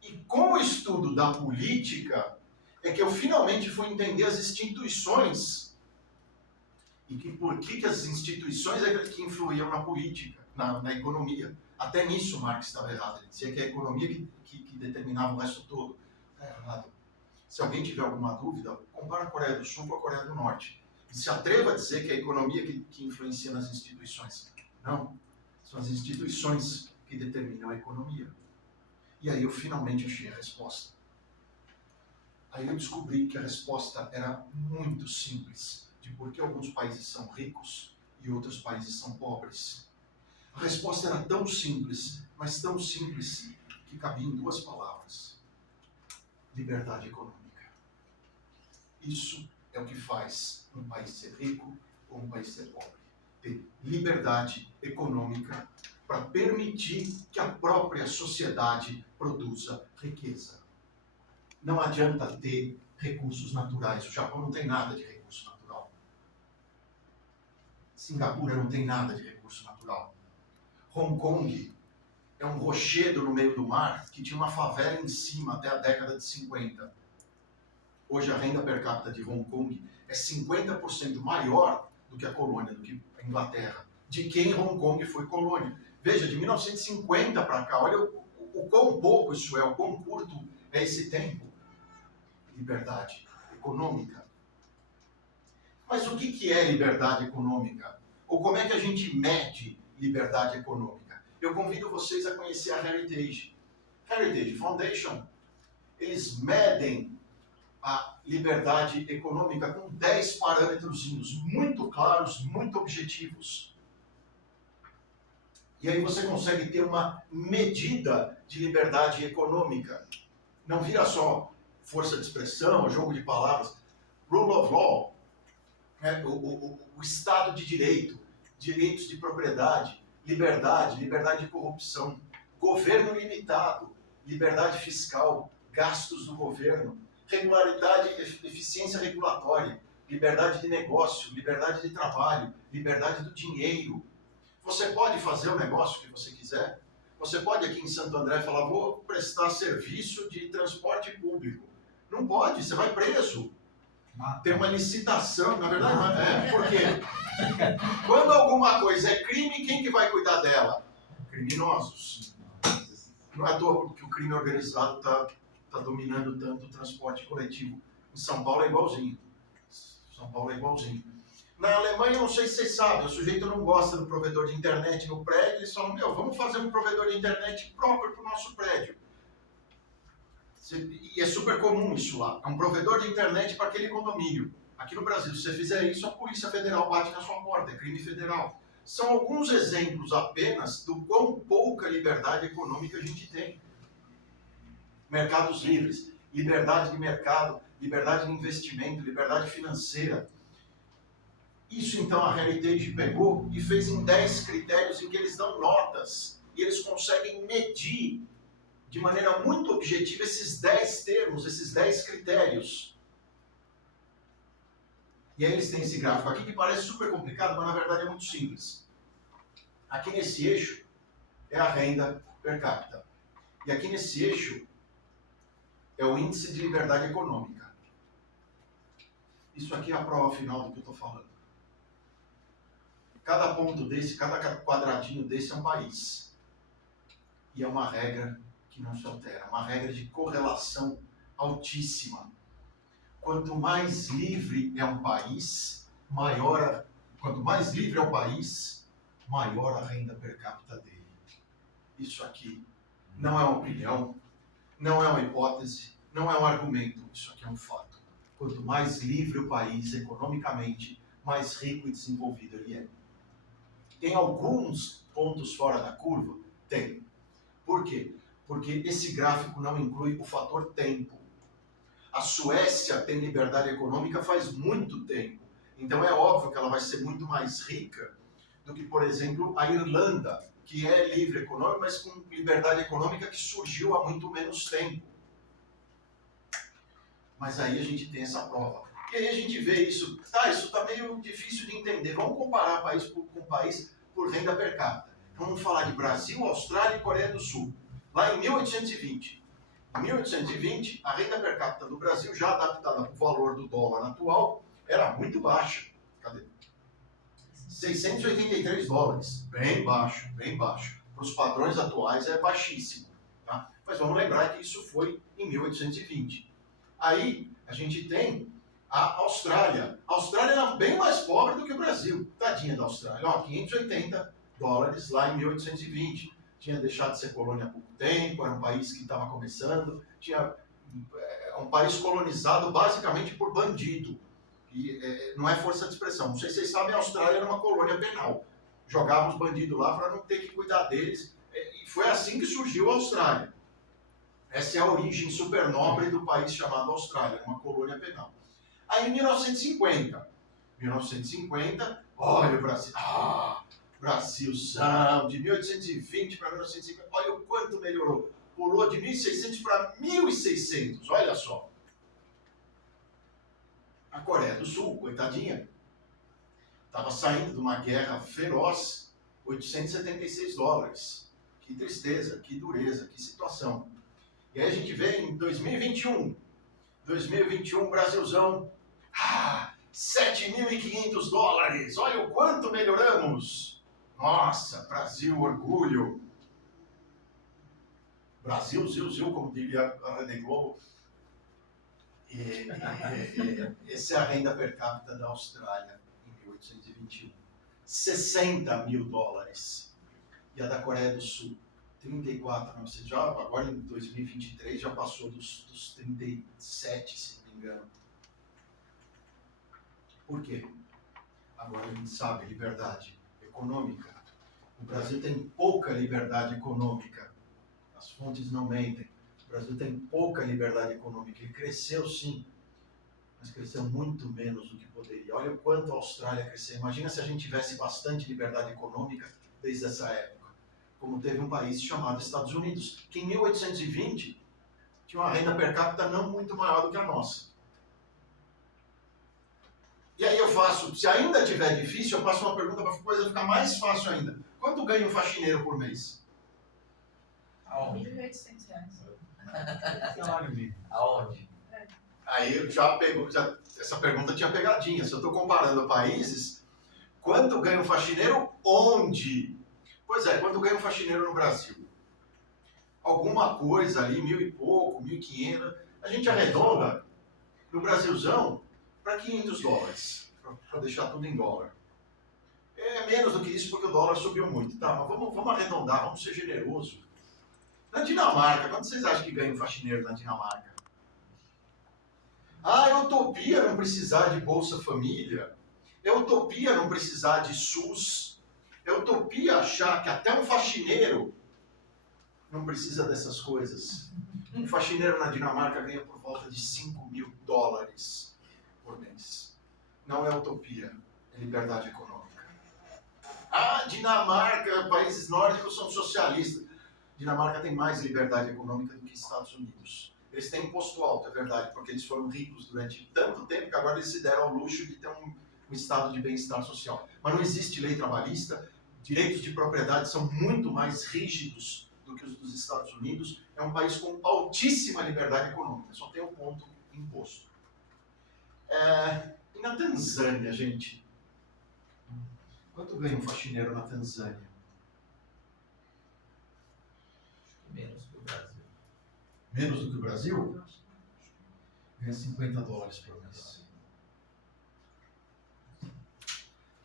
E com o estudo da política é que eu finalmente fui entender as instituições e que por que as instituições é que influíam na política, na economia. Até nisso Marx estava errado. Ele dizia que é a economia que determinava o resto todo. Está errado. Se alguém tiver alguma dúvida, compara a Coreia do Sul com a Coreia do Norte. E se atreva a dizer que é a economia que influencia nas instituições. Não. As São as instituições que determinam a economia. E aí eu finalmente achei a resposta. Aí eu descobri que a resposta era muito simples, de por que alguns países são ricos e outros países são pobres. A resposta era tão simples, mas tão simples, que cabia em 2 palavras: liberdade econômica. Isso é o que faz um país ser rico ou um país ser pobre. Ter liberdade econômica para permitir que a própria sociedade produza riqueza. Não adianta ter recursos naturais. O Japão não tem nada de recurso natural. Singapura não tem nada de recurso natural. Hong Kong é um rochedo no meio do mar que tinha uma favela em cima até a década de 50. Hoje a renda per capita de Hong Kong é 50% maior do que a colônia, do que a Inglaterra. De quem Hong Kong foi colônia. Veja, de 1950 para cá, olha o quão pouco isso é, o quão curto é esse tempo. Liberdade econômica. Mas o que é liberdade econômica? Ou como é que a gente mede liberdade econômica? Eu convido vocês a conhecer a Heritage. Heritage Foundation, eles medem a liberdade econômica com 10 parâmetrozinhos muito claros, muito objetivos. E aí você consegue ter uma medida de liberdade econômica. Não vira só força de expressão, jogo de palavras. Rule of law, né? o Estado de Direito, direitos de propriedade, liberdade de corrupção, governo limitado, liberdade fiscal, gastos do governo, regularidade, eficiência regulatória, liberdade de negócio, liberdade de trabalho, liberdade do dinheiro. Você pode fazer o negócio que você quiser. Você pode aqui em Santo André falar, vou prestar serviço de transporte público. Não pode, você vai preso. Tem uma licitação, na verdade, por quê? Quando alguma coisa é crime, quem que vai cuidar dela? Criminosos. Não é à toa que o crime organizado está dominando tanto o transporte coletivo. Em São Paulo é igualzinho. Na Alemanha, não sei se vocês sabem, o sujeito não gosta do provedor de internet no prédio, eles falam, vamos fazer um provedor de internet próprio para o nosso prédio. E é super comum isso lá. É um provedor de internet para aquele condomínio. Aqui no Brasil, se você fizer isso, a Polícia Federal bate na sua porta, é crime federal. São alguns exemplos apenas do quão pouca liberdade econômica a gente tem. Mercados livres, liberdade de mercado, liberdade de investimento, liberdade financeira. Isso então a Heritage pegou e fez em 10 critérios em que eles dão notas. E eles conseguem medir de maneira muito objetiva esses 10 termos, esses 10 critérios. E aí eles têm esse gráfico aqui que parece super complicado, mas na verdade é muito simples. Aqui nesse eixo é a renda per capita. E aqui nesse eixo é o índice de liberdade econômica. Isso aqui é a prova final do que eu estou falando. Cada ponto desse, cada quadradinho desse é um país. E é uma regra que não se altera, uma regra de correlação altíssima. Quanto mais livre é um país, maior a renda per capita dele. Isso aqui não é uma opinião, não é uma hipótese, não é um argumento, isso aqui é um fato. Quanto mais livre o país economicamente, mais rico e desenvolvido ele é. Tem alguns pontos fora da curva? Tem. Por quê? Porque esse gráfico não inclui o fator tempo. A Suécia tem liberdade econômica faz muito tempo. Então é óbvio que ela vai ser muito mais rica do que, por exemplo, a Irlanda, que é livre econômica, mas com liberdade econômica que surgiu há muito menos tempo. Mas aí a gente tem essa prova. E aí a gente vê isso. Isso está meio difícil de entender. Vamos comparar país com país por renda per capita. Então vamos falar de Brasil, Austrália e Coreia do Sul. Lá em 1820. Em 1820, a renda per capita do Brasil, já adaptada para o valor do dólar atual, era muito baixa. Cadê? 683 dólares. Bem baixo, bem baixo. Para os padrões atuais é baixíssimo. Tá? Mas vamos lembrar que isso foi em 1820. Aí a gente tem a Austrália. A Austrália era bem mais pobre do que o Brasil. Tadinha da Austrália. 580 dólares lá em 1820. Tinha deixado de ser colônia há pouco tempo, era um país que estava começando, um país colonizado basicamente por bandido. E não é força de expressão. Não sei se vocês sabem, a Austrália era uma colônia penal. Jogavam os bandidos lá para não ter que cuidar deles. E foi assim que surgiu a Austrália. Essa é a origem supernobre do país chamado Austrália, uma colônia penal. Aí em 1950, olha o Brasil, Brasilzão, de 1820 para 1950, olha o quanto melhorou. Pulou de 1.600 para 1.600, olha só. A Coreia do Sul, coitadinha, estava saindo de uma guerra feroz, 876 dólares. Que tristeza, que dureza, que situação. E aí a gente vê em 2021, Brasilzão, 7.500 dólares, olha o quanto melhoramos. Nossa, Brasil, orgulho. Brasil, Zil, como diria a Rede Globo. Essa é a renda per capita da Austrália em 1821. 60 mil dólares. E a da Coreia do Sul, 34. Agora em 2023 já passou dos 37, se não me engano. Por quê? Agora a gente sabe, liberdade econômica. O Brasil tem pouca liberdade econômica. As fontes não mentem. O Brasil tem pouca liberdade econômica. Ele cresceu sim, mas cresceu muito menos do que poderia. Olha o quanto a Austrália cresceu. Imagina se a gente tivesse bastante liberdade econômica desde essa época. Como teve um país chamado Estados Unidos, que em 1820 tinha uma renda per capita não muito maior do que a nossa. E aí eu faço, se ainda tiver difícil, eu faço uma pergunta para a coisa ficar mais fácil ainda. Quanto ganha um faxineiro por mês? Aonde? Salário Aonde? Aí eu essa pergunta tinha pegadinha. Se eu estou comparando países, quanto ganha um faxineiro onde? Pois é, quanto ganha um faxineiro no Brasil? Alguma coisa ali, 1.000 e pouco, 1.500. A gente arredonda no Brasilzão para 500 dólares, para deixar tudo em dólar. É menos do que isso porque o dólar subiu muito, tá? Mas vamos arredondar, vamos ser generosos. Na Dinamarca, quanto vocês acham que ganha um faxineiro na Dinamarca? É utopia não precisar de Bolsa Família. É utopia não precisar de SUS. É utopia achar que até um faxineiro não precisa dessas coisas. Um faxineiro na Dinamarca ganha por volta de 5.000 dólares por mês. Não é utopia, é liberdade econômica. Dinamarca, países nórdicos são socialistas. Dinamarca tem mais liberdade econômica do que Estados Unidos. Eles têm imposto alto, é verdade, porque eles foram ricos durante tanto tempo que agora eles se deram ao luxo de ter um estado de bem-estar social. Mas não existe lei trabalhista, direitos de propriedade são muito mais rígidos do que os dos Estados Unidos. É um país com altíssima liberdade econômica, só tem um ponto imposto. E na Tanzânia, gente? Quanto ganha um faxineiro na Tanzânia? Menos que o Brasil. Menos do que o Brasil? Ganha 50 dólares por mês.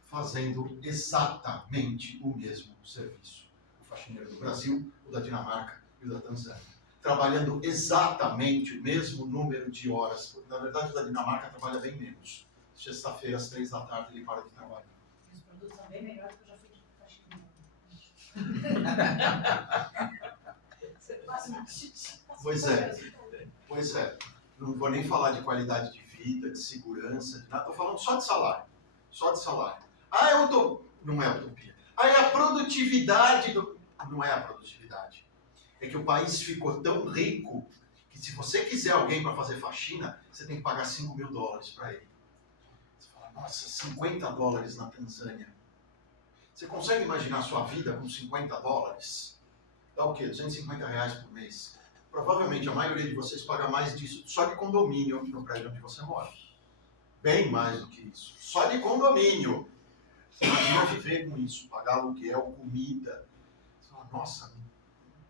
Fazendo exatamente o mesmo serviço. O faxineiro do Brasil, o da Dinamarca e o da Tanzânia. Trabalhando exatamente o mesmo número de horas. Na verdade, o da Dinamarca trabalha bem menos. Sexta-feira, às 3 da tarde, ele para de trabalhar. Os produtos são bem melhores que eu já fiz faxineiro. Pois é. Não vou nem falar de qualidade de vida, de segurança, de nada. Estou falando só de salário. Não é utopia. A produtividade não é a produtividade. É que o país ficou tão rico que se você quiser alguém para fazer faxina, você tem que pagar 5.000 dólares para ele. Você fala, nossa, 50 dólares na Tanzânia. Você consegue imaginar a sua vida com 50 dólares? Dá o quê? 250 reais por mês. Provavelmente a maioria de vocês paga mais disso só de condomínio no prédio onde você mora. Bem mais do que isso. Só de condomínio. Você imagina viver com isso, pagar aluguel, comida. Você fala, nossa,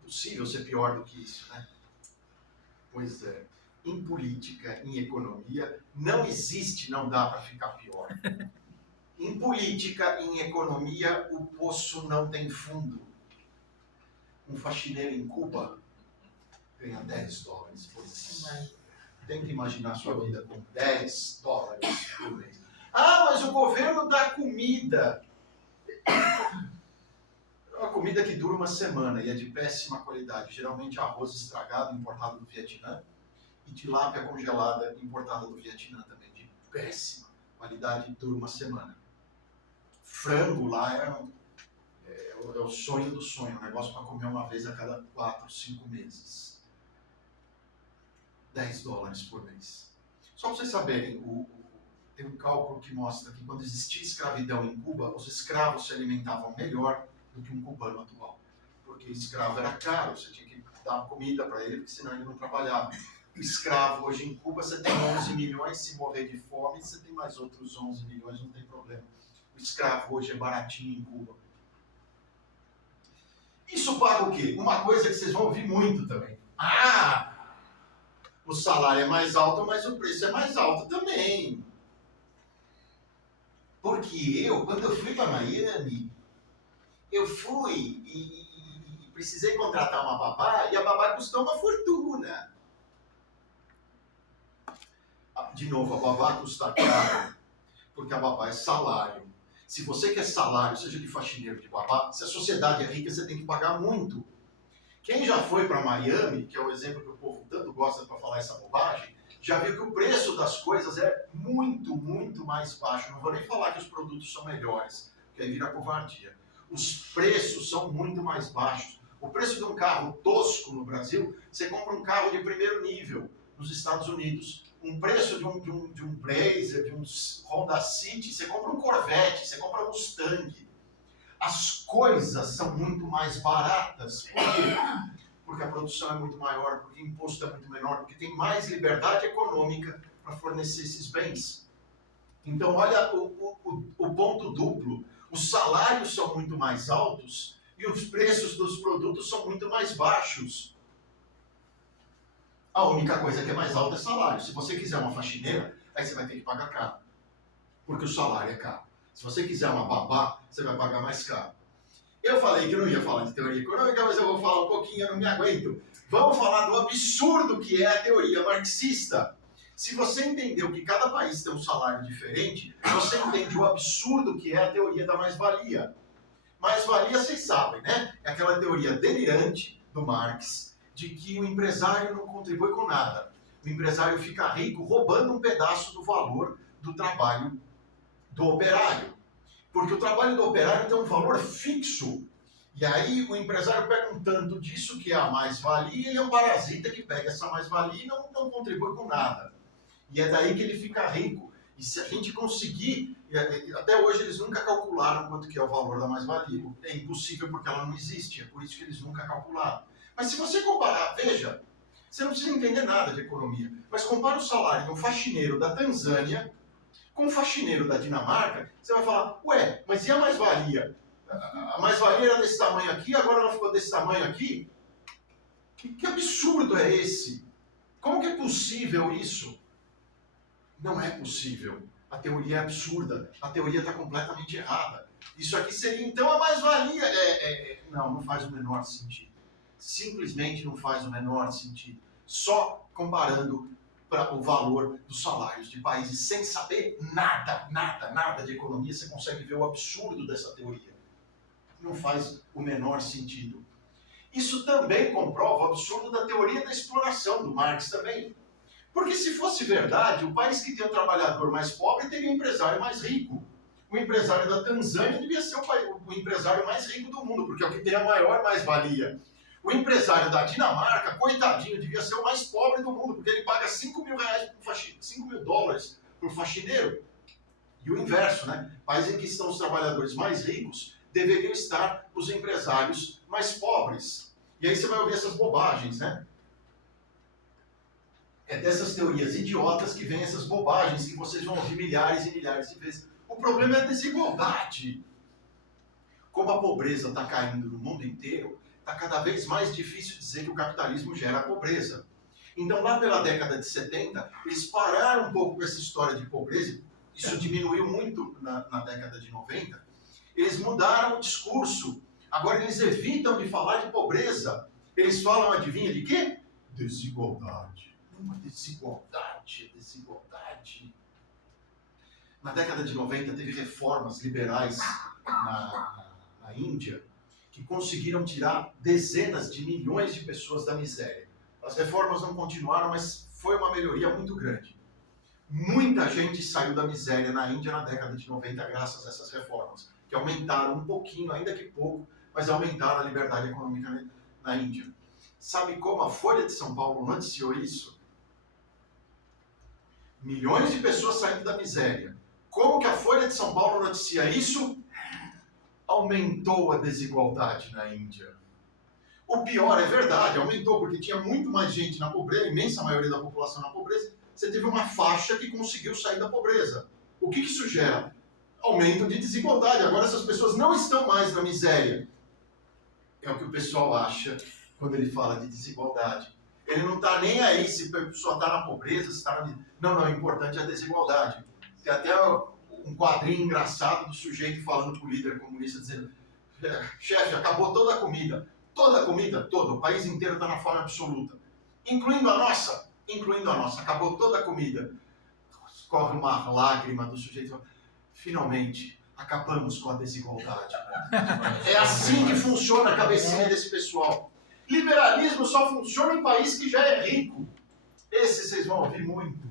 impossível ser pior do que isso, né? Pois é. Em política, em economia, não existe não dá para ficar pior. Em política, em economia, o poço não tem fundo. Um faxineiro em Cuba ganha 10 dólares por mês. Tenta imaginar a sua vida com 10 dólares por mês. Ah, mas o governo dá comida. É uma comida que dura uma semana e é de péssima qualidade. Geralmente arroz estragado, importado do Vietnã, e tilápia congelada, importada do Vietnã também, de péssima qualidade, dura uma semana. Frango lá é o sonho do sonho, um negócio para comer uma vez a cada 4, 5 meses. 10 dólares por mês. Só para vocês saberem, tem um cálculo que mostra que quando existia escravidão em Cuba, os escravos se alimentavam melhor do que um cubano atual. Porque escravo era caro, você tinha que dar comida para ele, porque senão ele não trabalhava. O escravo hoje em Cuba, você tem 11 milhões, se morrer de fome, você tem mais outros 11 milhões, não tem problema. O escravo hoje é baratinho em Cuba. Isso paga o quê? Uma coisa que vocês vão ouvir muito também. Ah! O salário é mais alto, mas o preço é mais alto também. Porque quando eu fui para Miami, eu fui e precisei contratar uma babá, e a babá custou uma fortuna. De novo, a babá custa caro, porque a babá é salário. Se você quer salário, seja de faxineiro, de babá, se a sociedade é rica, você tem que pagar muito. Quem já foi para Miami, que é o exemplo que o povo tanto gosta para falar essa bobagem, já viu que o preço das coisas é muito, muito mais baixo. Não vou nem falar que os produtos são melhores, porque aí vira covardia. Os preços são muito mais baixos. O preço de um carro tosco no Brasil, você compra um carro de primeiro nível nos Estados Unidos. Um preço de um Blazer, de um Honda City, você compra um Corvette, você compra um Mustang. As coisas são muito mais baratas. Por quê? Porque a produção é muito maior, porque o imposto é muito menor, porque tem mais liberdade econômica para fornecer esses bens. Então, olha o ponto duplo. Os salários são muito mais altos e os preços dos produtos são muito mais baixos. A única coisa que é mais alta é salário. Se você quiser uma faxineira, aí você vai ter que pagar caro, porque o salário é caro. Se você quiser uma babá, você vai pagar mais caro. Eu falei que eu não ia falar de teoria econômica, mas eu vou falar um pouquinho, eu não me aguento. Vamos falar do absurdo que é a teoria marxista. Se você entendeu que cada país tem um salário diferente, você entende o absurdo que é a teoria da mais-valia. Mais-valia, vocês sabem, né? É aquela teoria delirante do Marx, de que o empresário não contribui com nada. O empresário fica rico roubando um pedaço do valor do trabalho do operário. Porque o trabalho do operário tem um valor fixo. E aí o empresário pega um tanto disso que é a mais-valia, ele é um parasita que pega essa mais-valia e não contribui com nada. E é daí que ele fica rico. E se a gente conseguir, até hoje eles nunca calcularam quanto que é o valor da mais-valia. É impossível porque ela não existe, é por isso que eles nunca calcularam. Mas se você comparar, veja, você não precisa entender nada de economia, mas compara o salário de um faxineiro da Tanzânia com um faxineiro da Dinamarca, você vai falar, ué, mas e a mais-valia? A mais-valia era desse tamanho aqui, agora ela ficou desse tamanho aqui? Que absurdo é esse? Como que é possível isso? Não é possível. A teoria é absurda. A teoria está completamente errada. Isso aqui seria, então, a mais-valia. Não faz o menor sentido. Simplesmente não faz o menor sentido. Só comparando para o valor dos salários de países sem saber nada de economia, você consegue ver o absurdo dessa teoria. Não faz o menor sentido. Isso também comprova o absurdo da teoria da exploração do Marx também. Porque se fosse verdade, o país que tem o trabalhador mais pobre teria um empresário mais rico. O empresário da Tanzânia devia ser o empresário mais rico do mundo, porque é o que tem a maior mais-valia. O empresário da Dinamarca, coitadinho, devia ser o mais pobre do mundo, porque ele paga 5 mil dólares por faxineiro. E o inverso, né? Países em que estão os trabalhadores mais ricos, deveriam estar os empresários mais pobres. E aí você vai ouvir essas bobagens, né? É dessas teorias idiotas que vêm essas bobagens que vocês vão ouvir milhares e milhares de vezes. O problema é a desigualdade. Como a pobreza está caindo no mundo inteiro, está cada vez mais difícil dizer que o capitalismo gera pobreza. Então, lá pela década de 70, eles pararam um pouco com essa história de pobreza. isso diminuiu muito na década de 90, eles mudaram o discurso. Agora eles evitam de falar de pobreza. Eles falam, adivinha de quê? Desigualdade. Uma desigualdade. Na década de 90 teve reformas liberais na Índia que conseguiram tirar dezenas de milhões de pessoas da miséria. As reformas não continuaram, mas foi uma melhoria muito grande. Muita gente saiu da miséria na Índia na década de 90 graças a essas reformas, que aumentaram um pouquinho, ainda que pouco, mas aumentaram a liberdade econômica na Índia. Sabe como a Folha de São Paulo noticiou isso? Milhões de pessoas saindo da miséria. Como que a Folha de São Paulo noticia isso? Aumentou a desigualdade na Índia. O pior, é verdade, aumentou, porque tinha muito mais gente na pobreza, a imensa maioria da população na pobreza. Você teve uma faixa que conseguiu sair da pobreza. O que isso gera? Aumento de desigualdade. Agora essas pessoas não estão mais na miséria. É o que o pessoal acha quando ele fala de desigualdade. Ele não está nem aí se a pessoa está na pobreza, se está na miséria. Não, o importante é a desigualdade. Tem até um quadrinho engraçado do sujeito falando com o líder comunista, dizendo: chefe, acabou toda a comida. Toda a comida, toda. O país inteiro está na fome absoluta. Incluindo a nossa. Acabou toda a comida. Corre uma lágrima do sujeito. Finalmente, acabamos com a desigualdade. É assim que funciona a cabecinha desse pessoal. Liberalismo só funciona em país que já é rico. Esse vocês vão ouvir muito.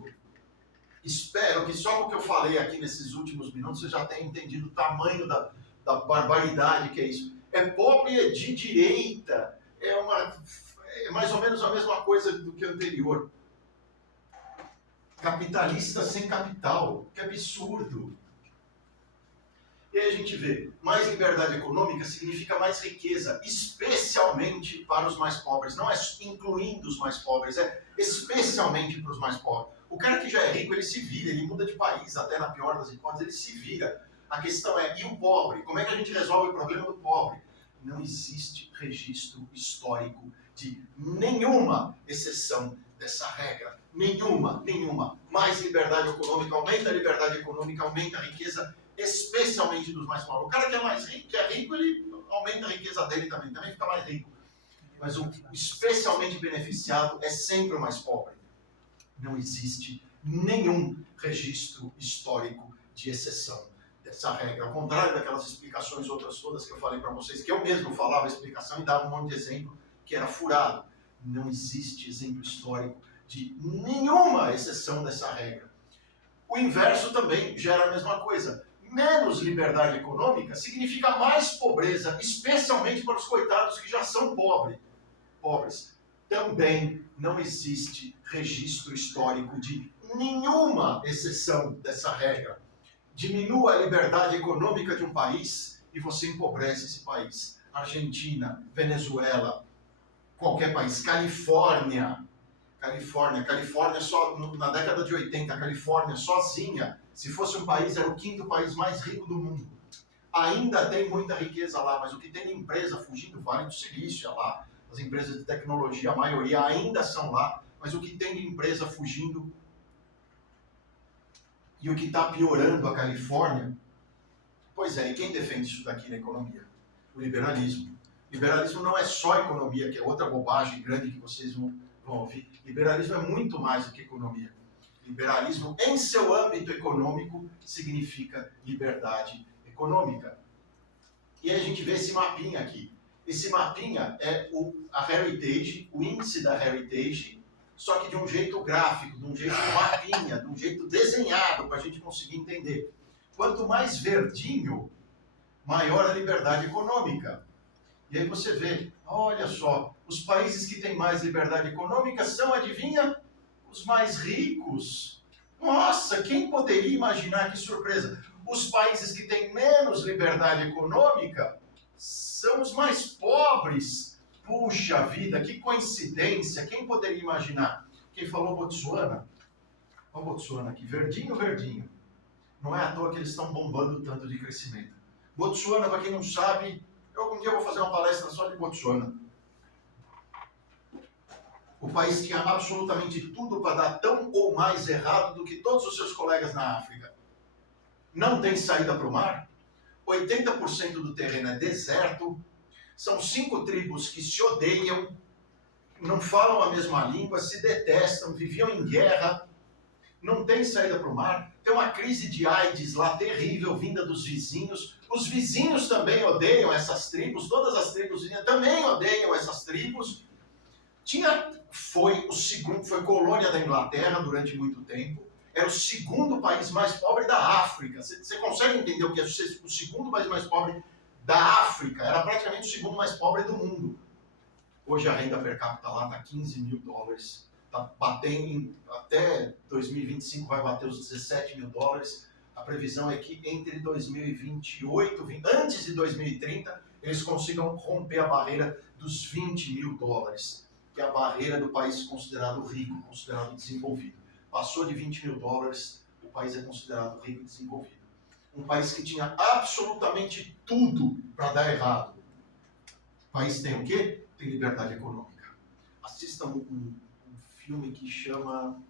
Espero que só com o que eu falei aqui nesses últimos minutos você já tenha entendido o tamanho da barbaridade que é isso. É pobre, é de direita. É mais ou menos a mesma coisa do que o anterior. Capitalista sem capital. Que absurdo. E aí a gente vê, mais liberdade econômica significa mais riqueza, especialmente para os mais pobres. Não é incluindo os mais pobres, é especialmente para os mais pobres. O cara que já é rico, ele se vira, ele muda de país, até na pior das hipóteses, ele se vira. A questão é, e o pobre? Como é que a gente resolve o problema do pobre? Não existe registro histórico de nenhuma exceção dessa regra. Nenhuma. Mais liberdade econômica, aumenta a liberdade econômica, aumenta a riqueza, especialmente dos mais pobres. O cara que é mais rico, ele aumenta a riqueza dele também fica mais rico. Mas o especialmente beneficiado é sempre o mais pobre. Não existe nenhum registro histórico de exceção dessa regra. Ao contrário daquelas explicações outras todas que eu falei para vocês, que eu mesmo falava a explicação e dava um monte de exemplo que era furado. Não existe exemplo histórico de nenhuma exceção dessa regra. O inverso também gera a mesma coisa. Menos liberdade econômica significa mais pobreza, especialmente para os coitados que já são pobres. Também não existe registro histórico de nenhuma exceção dessa regra. Diminua a liberdade econômica de um país e você empobrece esse país. Argentina, Venezuela, qualquer país. Califórnia só na década de 80, a Califórnia sozinha, se fosse um país, era o 5º país mais rico do mundo. Ainda tem muita riqueza lá, mas o que tem de empresa fugindo, Vale do Silício lá, as empresas de tecnologia, a maioria ainda são lá, mas o que tem de empresa fugindo e o que está piorando a Califórnia, pois é, e quem defende isso daqui na economia? O liberalismo. Liberalismo não é só economia, que é outra bobagem grande que vocês vão ouvir. Liberalismo é muito mais do que economia. Liberalismo, em seu âmbito econômico, significa liberdade econômica. E aí a gente vê esse mapinha aqui. Esse mapinha é a Heritage, o índice da Heritage, só que de um jeito gráfico, de um jeito mapinha, de um jeito desenhado, para a gente conseguir entender. Quanto mais verdinho, maior a liberdade econômica. E aí você vê, olha só, os países que têm mais liberdade econômica são, adivinha, os mais ricos. Nossa, quem poderia imaginar, que surpresa. Os países que têm menos liberdade econômica são os mais pobres. Puxa vida, que coincidência, quem poderia imaginar? Quem falou Botsuana? Olha o Botsuana aqui, verdinho. Não é à toa que eles estão bombando tanto de crescimento. Botsuana, para quem não sabe, algum dia eu vou fazer uma palestra só de Botsuana. O país tinha absolutamente tudo para dar tão ou mais errado do que todos os seus colegas na África. não tem saída para o mar, 80% do terreno é deserto, são 5 tribos que se odeiam, não falam a mesma língua, se detestam, viviam em guerra, não tem saída para o mar, tem uma crise de AIDS lá terrível, vinda dos vizinhos, os vizinhos também odeiam essas tribos, todas as tribos vizinhas também odeiam essas tribos. Foi colônia da Inglaterra durante muito tempo, era o segundo país mais pobre da África. Você consegue entender o que é o segundo país mais pobre da África? Era praticamente o segundo mais pobre do mundo. Hoje a renda per capita lá está $15 mil. Tá batendo, até 2025 vai bater os $17 mil. A previsão é que entre 2028, antes de 2030, eles consigam romper a barreira dos $20 mil, que é a barreira do país considerado rico, considerado desenvolvido. Passou de $20 mil, o país é considerado rico e desenvolvido. Um país que tinha absolutamente tudo para dar errado. O país tem o quê? Tem liberdade econômica. Assistam um filme que chama...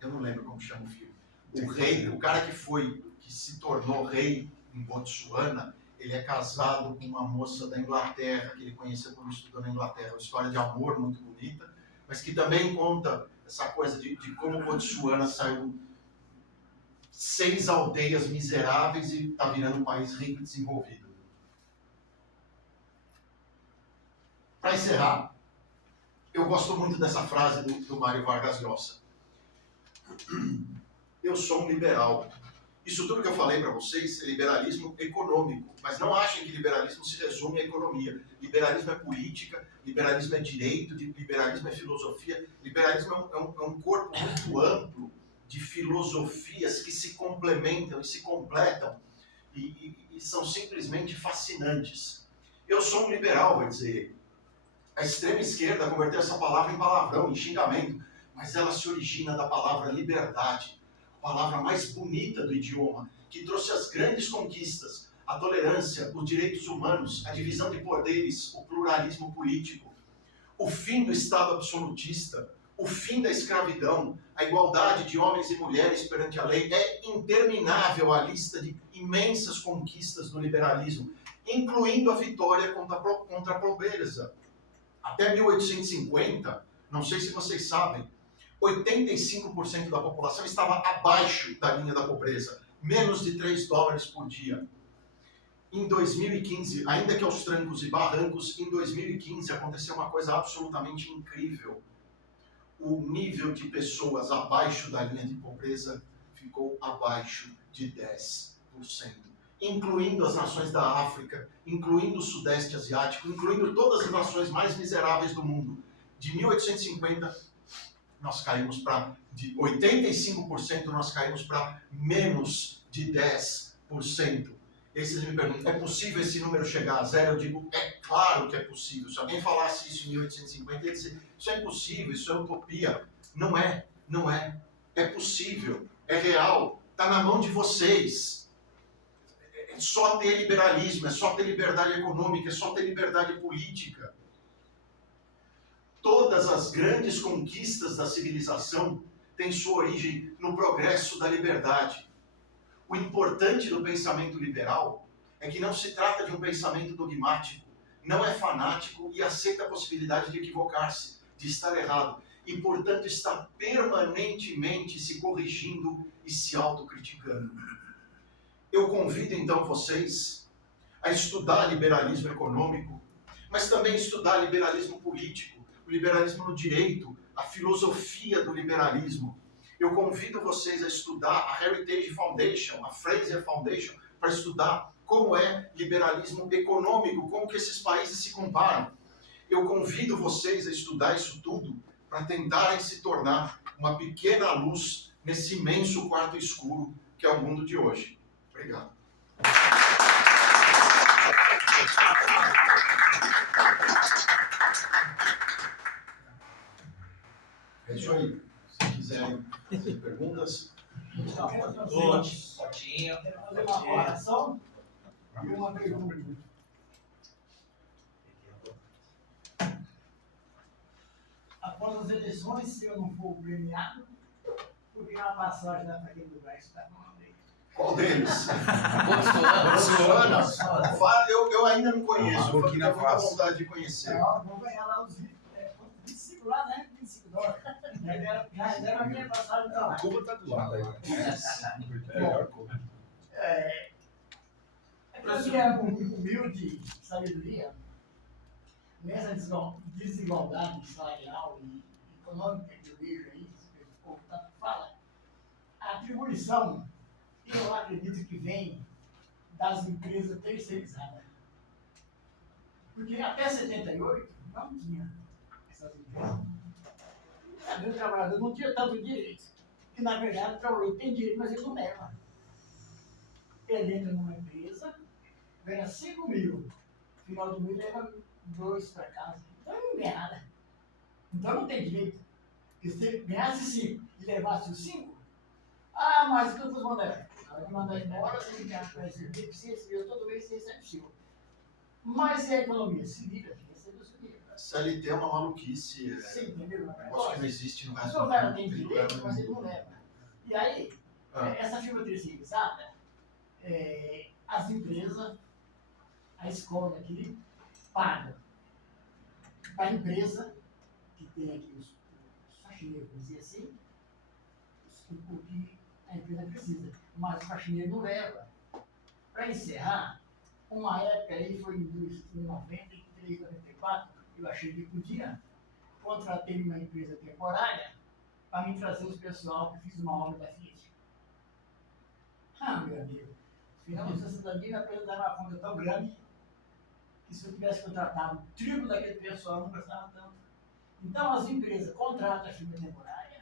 Eu não lembro como chama o filme. O rei, o cara que se tornou rei em Botsuana, ele é casado com uma moça da Inglaterra, que ele conheceu quando estudou na Inglaterra. Uma história de amor muito bonita, mas que também conta essa coisa de como Botsuana saiu 6 aldeias miseráveis e está virando um país rico e desenvolvido. Para encerrar, eu gosto muito dessa frase do Mário Vargas Llosa. Eu sou um liberal. Isso tudo que eu falei para vocês é liberalismo econômico, mas não achem que liberalismo se resume à economia. Liberalismo é política, liberalismo é direito, liberalismo é filosofia. Liberalismo é um corpo muito amplo de filosofias que se complementam e se completam e são simplesmente fascinantes. Eu sou um liberal, vai dizer ele. A extrema esquerda converteu essa palavra em palavrão, em xingamento, mas ela se origina da palavra liberdade, a palavra mais bonita do idioma, que trouxe as grandes conquistas, a tolerância, os direitos humanos, a divisão de poderes, o pluralismo político, o fim do Estado absolutista, o fim da escravidão, a igualdade de homens e mulheres perante a lei. É interminável a lista de imensas conquistas do liberalismo, incluindo a vitória contra a pobreza. Até 1850, não sei se vocês sabem, 85% da população estava abaixo da linha da pobreza, menos de $3 por dia. Em 2015, ainda que aos trancos e barrancos, em 2015 aconteceu uma coisa absolutamente incrível. O nível de pessoas abaixo da linha de pobreza ficou abaixo de 10%. Incluindo as nações da África, incluindo o Sudeste Asiático, incluindo todas as nações mais miseráveis do mundo. De 1850, nós caímos para... De 85%, nós caímos para menos de 10%. E vocês me perguntam, é possível esse número chegar a zero? Eu digo, é claro que é possível. Se alguém falasse isso em 1850, ele ia dizer, isso é impossível, isso é utopia. Não é, não é. É possível, é real, está na mão de vocês. É só ter liberalismo, é só ter liberdade econômica, é só ter liberdade política. Todas as grandes conquistas da civilização têm sua origem no progresso da liberdade. O importante do pensamento liberal é que não se trata de um pensamento dogmático, não é fanático e aceita a possibilidade de equivocar-se, de estar errado, e, portanto, está permanentemente se corrigindo e se autocriticando. Eu convido, então, vocês a estudar liberalismo econômico, mas também estudar liberalismo político, o liberalismo no direito, a filosofia do liberalismo. Eu convido vocês a estudar a Heritage Foundation, a Fraser Foundation, para estudar como é liberalismo econômico, como que esses países se comparam. Eu convido vocês a estudar isso tudo para tentarem se tornar uma pequena luz nesse imenso quarto escuro que é o mundo de hoje. Obrigado. É isso aí. Se quiserem fazer perguntas. Fotinho. Quero fazer uma oração e uma pergunta. Após as eleições, se eu não for premiado, vou pegar uma passagem da Faquinha do Brás para mandar. Qual deles? Botsuana. Eu ainda não conheço, eu Burkina tenho muita Faso. vontade de conhecer. Vou ganhar lá os 25 lá, né? 25 dólares. Já deram a minha passagem pra lá. Cuba tá do lado aí. Bom, para quem é humilde, sabedoria, nessa desigualdade salarial e econômica que eu vejo aí, que o povo tanto fala, a atribuição, eu acredito que vem das empresas terceirizadas. Porque até 78 não tinha essas empresas. O trabalhador não tinha tanto direito. Que na verdade o trabalhador tem direito, mas ele não leva. Ele entra numa empresa, ganha 5 mil, no final do mês leva 2 para casa. Então ele não ganha nada. Então não tem direito. Porque se ele ganhasse 5 e levasse os 5, mas o que eu vou mandar? Na hora de mandar embora, você tem que receber, você recebeu todo mês, você recebe 5. Mas e a economia? Se vira, recebe o seu dinheiro. CLT é uma maluquice, Você entendeu? um negócio que não existe no resto Então o do cara mundo. tem Tem direito, lugar mas no ele não mundo. leva. E aí, essa firma terceirizada, as empresas, a escola aqui, paga para a empresa, que tem aqui os faxineiros, vamos dizer assim, o que a empresa precisa. Mas o faxineiro não leva. Para encerrar, uma época aí, foi em 93, 94, eu achei que podia, contratei uma empresa temporária para me trazer os pessoal que fiz uma obra da Fiat. Meu amigo, finalmente a cidadania apresentar uma conta tão grande que se eu tivesse contratado o triplo daquele pessoal, não gastava tanto. Então as empresas contratam a firma temporária,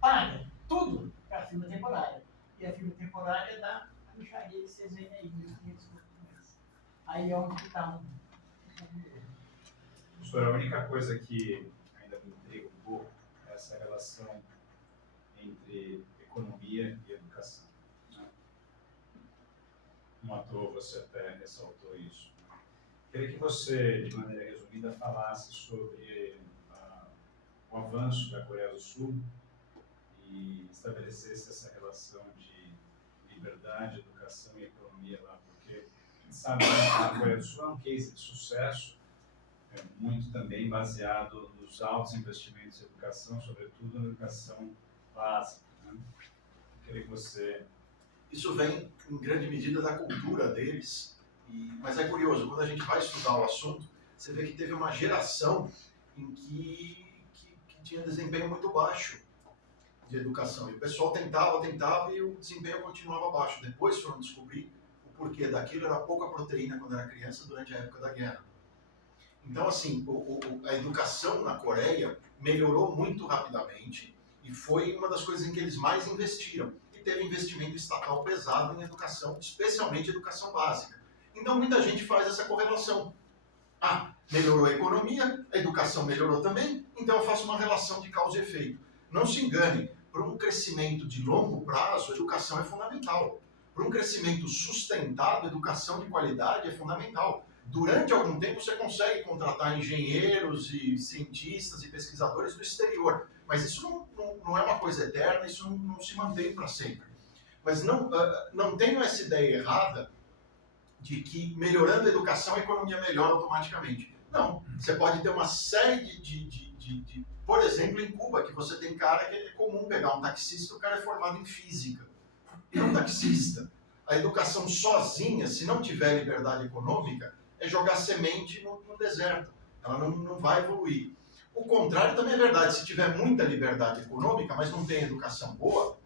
pagam tudo para a firma temporária. E a firma temporária dá a mixaria que vocês veem aí, 1.500 por mês. Aí é onde está Professor, a única coisa que ainda me intriga um pouco é essa relação entre economia e educação. Né? Não à toa você até ressaltou isso. Queria que você, de maneira resumida, falasse sobre o avanço da Coreia do Sul e estabelecesse essa relação de liberdade, educação e economia lá, porque a gente sabe que a Coreia do Sul é um case de sucesso, muito também baseado nos altos investimentos em educação, sobretudo na educação básica. Né? Eu queria que você... Isso vem, em grande medida, da cultura deles. Mas é curioso, quando a gente vai estudar o assunto, você vê que teve uma geração em que tinha desempenho muito baixo de educação. E o pessoal tentava e o desempenho continuava baixo. Depois foram descobrir o porquê daquilo, era pouca proteína quando era criança, durante a época da guerra. Então, assim, a educação na Coreia melhorou muito rapidamente e foi uma das coisas em que eles mais investiram. E teve investimento estatal pesado em educação, especialmente educação básica. Então, muita gente faz essa correlação. Melhorou a economia, a educação melhorou também, então eu faço uma relação de causa e efeito. Não se engane, para um crescimento de longo prazo, a educação é fundamental. Para um crescimento sustentado, a educação de qualidade é fundamental. Durante algum tempo você consegue contratar engenheiros e cientistas e pesquisadores do exterior, mas isso não é uma coisa eterna, isso não se mantém para sempre. Mas não tenho essa ideia errada de que melhorando a educação a economia melhora automaticamente. Não, você pode ter uma série de por exemplo, em Cuba, que você tem cara que é comum pegar um taxista, o cara é formado em física, e é um taxista. A educação sozinha, se não tiver liberdade econômica, é jogar semente no deserto. Ela não vai evoluir. O contrário também é verdade. Se tiver muita liberdade econômica, mas não tem educação boa,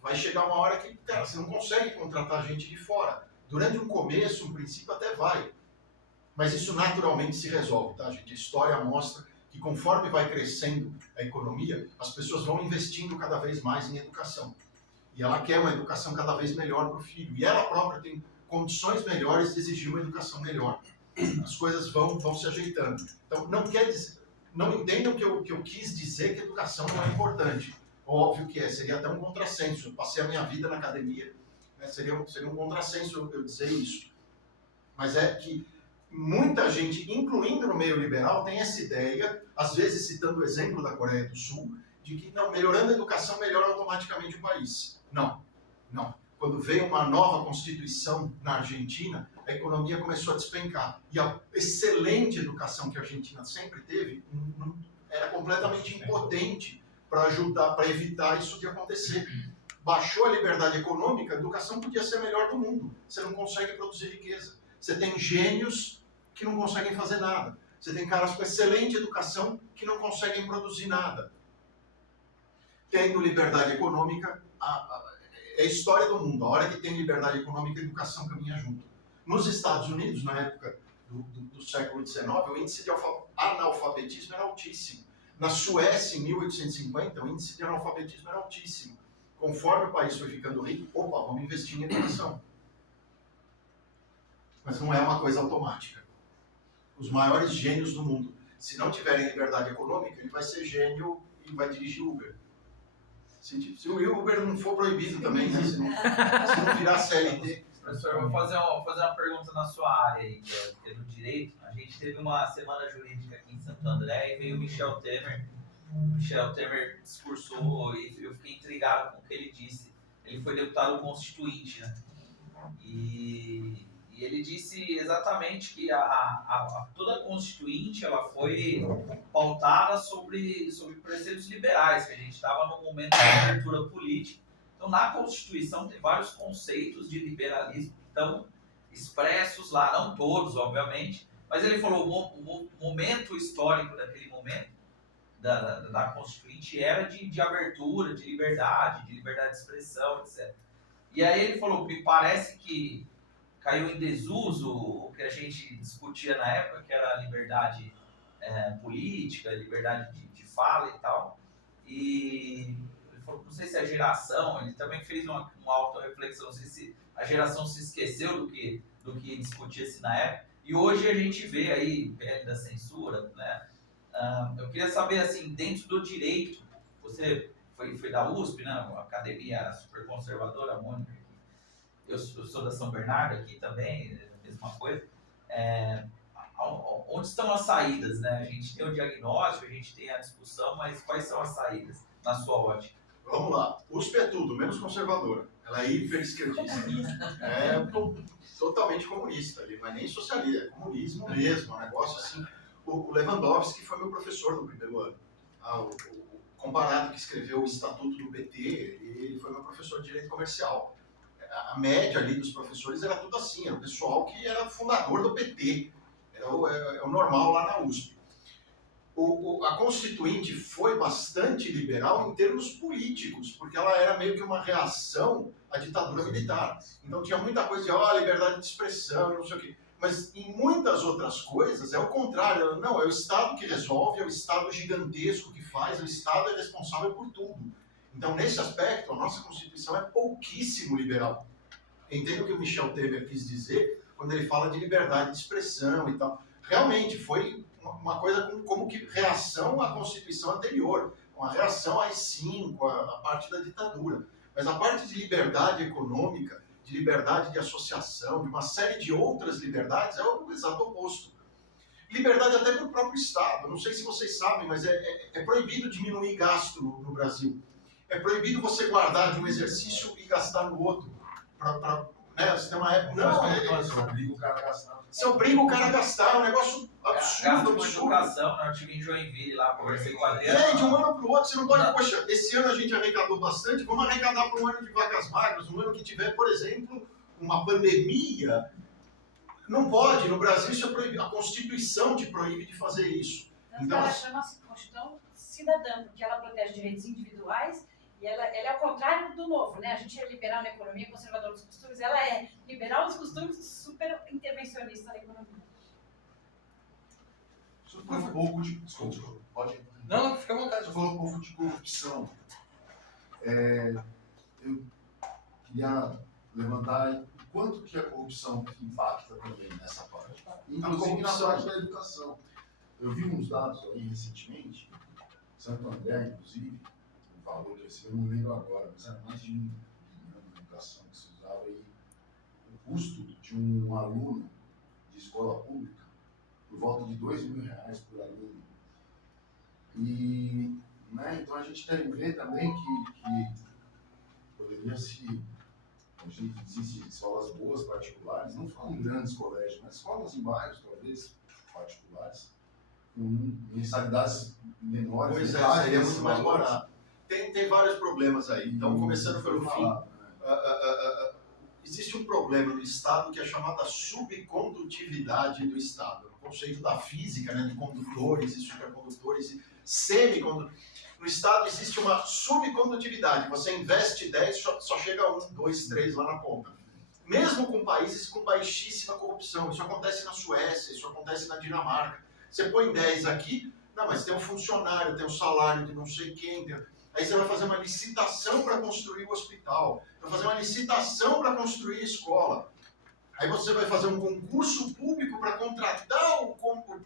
vai chegar uma hora que, cara, você não consegue contratar gente de fora. Durante um começo, um princípio até vai. Mas isso naturalmente se resolve, tá, gente? A história mostra que conforme vai crescendo a economia, as pessoas vão investindo cada vez mais em educação. E ela quer uma educação cada vez melhor para o filho. E ela própria tem condições melhores de exigir uma educação melhor. As coisas vão se ajeitando. Então, não entendam que eu quis dizer que a educação não é importante. Óbvio que seria até um contrassenso. Eu passei a minha vida na academia, né, seria um contrassenso eu dizer isso. Mas é que muita gente, incluindo no meio liberal, tem essa ideia, às vezes citando o exemplo da Coreia do Sul, de que não, melhorando a educação melhora automaticamente o país. Não. quando veio uma nova Constituição na Argentina, a economia começou a despencar. E a excelente educação que a Argentina sempre teve era completamente impotente para ajudar, para evitar isso de acontecer. Baixou a liberdade econômica, a educação podia ser a melhor do mundo. Você não consegue produzir riqueza. Você tem gênios que não conseguem fazer nada. Você tem caras com excelente educação que não conseguem produzir nada. Tendo liberdade econômica, é a história do mundo. A hora que tem liberdade econômica, a educação caminha junto. Nos Estados Unidos, na época do século XIX, o índice de analfabetismo era altíssimo. Na Suécia, em 1850, o índice de analfabetismo era altíssimo. Conforme o país foi ficando rico, opa, vamos investir em educação. Mas não é uma coisa automática. Os maiores gênios do mundo, se não tiverem liberdade econômica, ele vai ser gênio e vai dirigir Uber. Se o Uber não for proibido também, né? Se não virar CLT. Professor, eu vou fazer uma pergunta na sua área aí, que é do direito. A gente teve uma semana jurídica aqui em Santo André e veio o Michel Temer. O Michel Temer discursou e eu fiquei intrigado com o que ele disse. Ele foi deputado constituinte, né? E ele disse exatamente que toda a constituinte ela foi pautada sobre preceitos liberais, que a gente estava num momento de abertura política. Então, na Constituição tem vários conceitos de liberalismo que estão expressos lá, não todos, obviamente, mas ele falou o momento histórico daquele momento da Constituinte era de abertura, de liberdade de expressão, etc. E aí ele falou, me parece que caiu em desuso o que a gente discutia na época, que era a liberdade política, liberdade de fala e tal. E ele falou, não sei se a geração, ele também fez uma auto-reflexão, não sei se a geração se esqueceu do que discutia-se na época. E hoje a gente vê aí PL da censura, né? Eu queria saber, assim, dentro do direito, você foi da USP, né? Uma academia super conservadora, Mônica. Eu sou da São Bernardo aqui também, é a mesma coisa. Onde estão as saídas, né? A gente tem o diagnóstico, a gente tem a discussão, mas quais são as saídas, na sua ótica? Vamos lá. USP é tudo, menos conservadora. Ela é hiper-esquerdista. É totalmente comunista. Ele não é nem socialista, é comunismo mesmo. É um negócio assim. O Lewandowski foi meu professor no primeiro ano. O Comparado, que escreveu o Estatuto do PT, ele foi meu professor de Direito Comercial. A média ali dos professores era tudo assim, era o pessoal que era fundador do PT. É o normal lá na USP. A Constituinte foi bastante liberal em termos políticos, porque ela era meio que uma reação à ditadura militar. Então tinha muita coisa de liberdade de expressão, não sei o quê. Mas em muitas outras coisas é o contrário. Não, é o Estado que resolve, é o Estado gigantesco que faz, o Estado é responsável por tudo. Então, nesse aspecto, a nossa Constituição é pouquíssimo liberal. Entendo o que o Michel Temer quis dizer quando ele fala de liberdade de expressão e tal. Realmente, foi uma coisa como que reação à Constituição anterior, uma reação às 5, a parte da ditadura. Mas a parte de liberdade econômica, de liberdade de associação, de uma série de outras liberdades, é o exato oposto. Liberdade até para o próprio Estado. Não sei se vocês sabem, mas é proibido diminuir gasto no Brasil. É proibido você guardar de um exercício e gastar no outro. Você tem uma época... Você obriga o cara a gastar. Você obriga o cara a gastar, é um negócio absurdo, com educação, né? Eu tive em Joinville lá, conversei com a Adriana. De um ano para o outro, você não pode... Poxa, esse ano a gente arrecadou bastante, vamos arrecadar para um ano de vacas magras, um ano que tiver, por exemplo, uma pandemia. Não pode, no Brasil isso é proibido, a Constituição te proíbe de fazer isso. Então, ela chama-se Constituição Cidadã, porque ela protege direitos individuais e ela é ao contrário do novo, né? A gente é liberal na economia, conservador nos costumes, ela é liberal nos costumes, super intervencionista na economia. Você falou um pouco de... Desculpa, pode... Não, fica à vontade. Você falou um pouco de corrupção. Eu queria levantar o quanto que a corrupção impacta também nessa parte. Inclusive na parte da educação. Eu vi uns dados aí recentemente, Santo André, inclusive, um valor que eu recebi, eu não lembro agora, mas era mais de 1 bilhão de educação que se usava aí. O custo de um aluno de escola pública, por volta de R$2.000 por aluno. E, né, então a gente tem que ver também que poderia se A gente existe escolas boas particulares, não são grandes colégios, mas escolas em bairros, talvez, particulares, com mensalidades menores. Pois é, metade seria desses muito mais valores. barato. Tem vários problemas aí. Então, começando pelo fim, Falar, existe um problema no Estado que é chamado a subcondutividade do Estado. O conceito da física, né, de condutores e supercondutores e semicondutores. No Estado existe uma subcondutividade. Você investe 10, só chega 1, 2, 3 lá na ponta. Mesmo com países com baixíssima corrupção. Isso acontece na Suécia, isso acontece na Dinamarca. Você põe 10 aqui, não, mas tem um funcionário, tem um salário de não sei quem. Aí você vai fazer uma licitação para construir o hospital, vai fazer uma licitação para construir a escola. Aí você vai fazer um concurso público para contratar o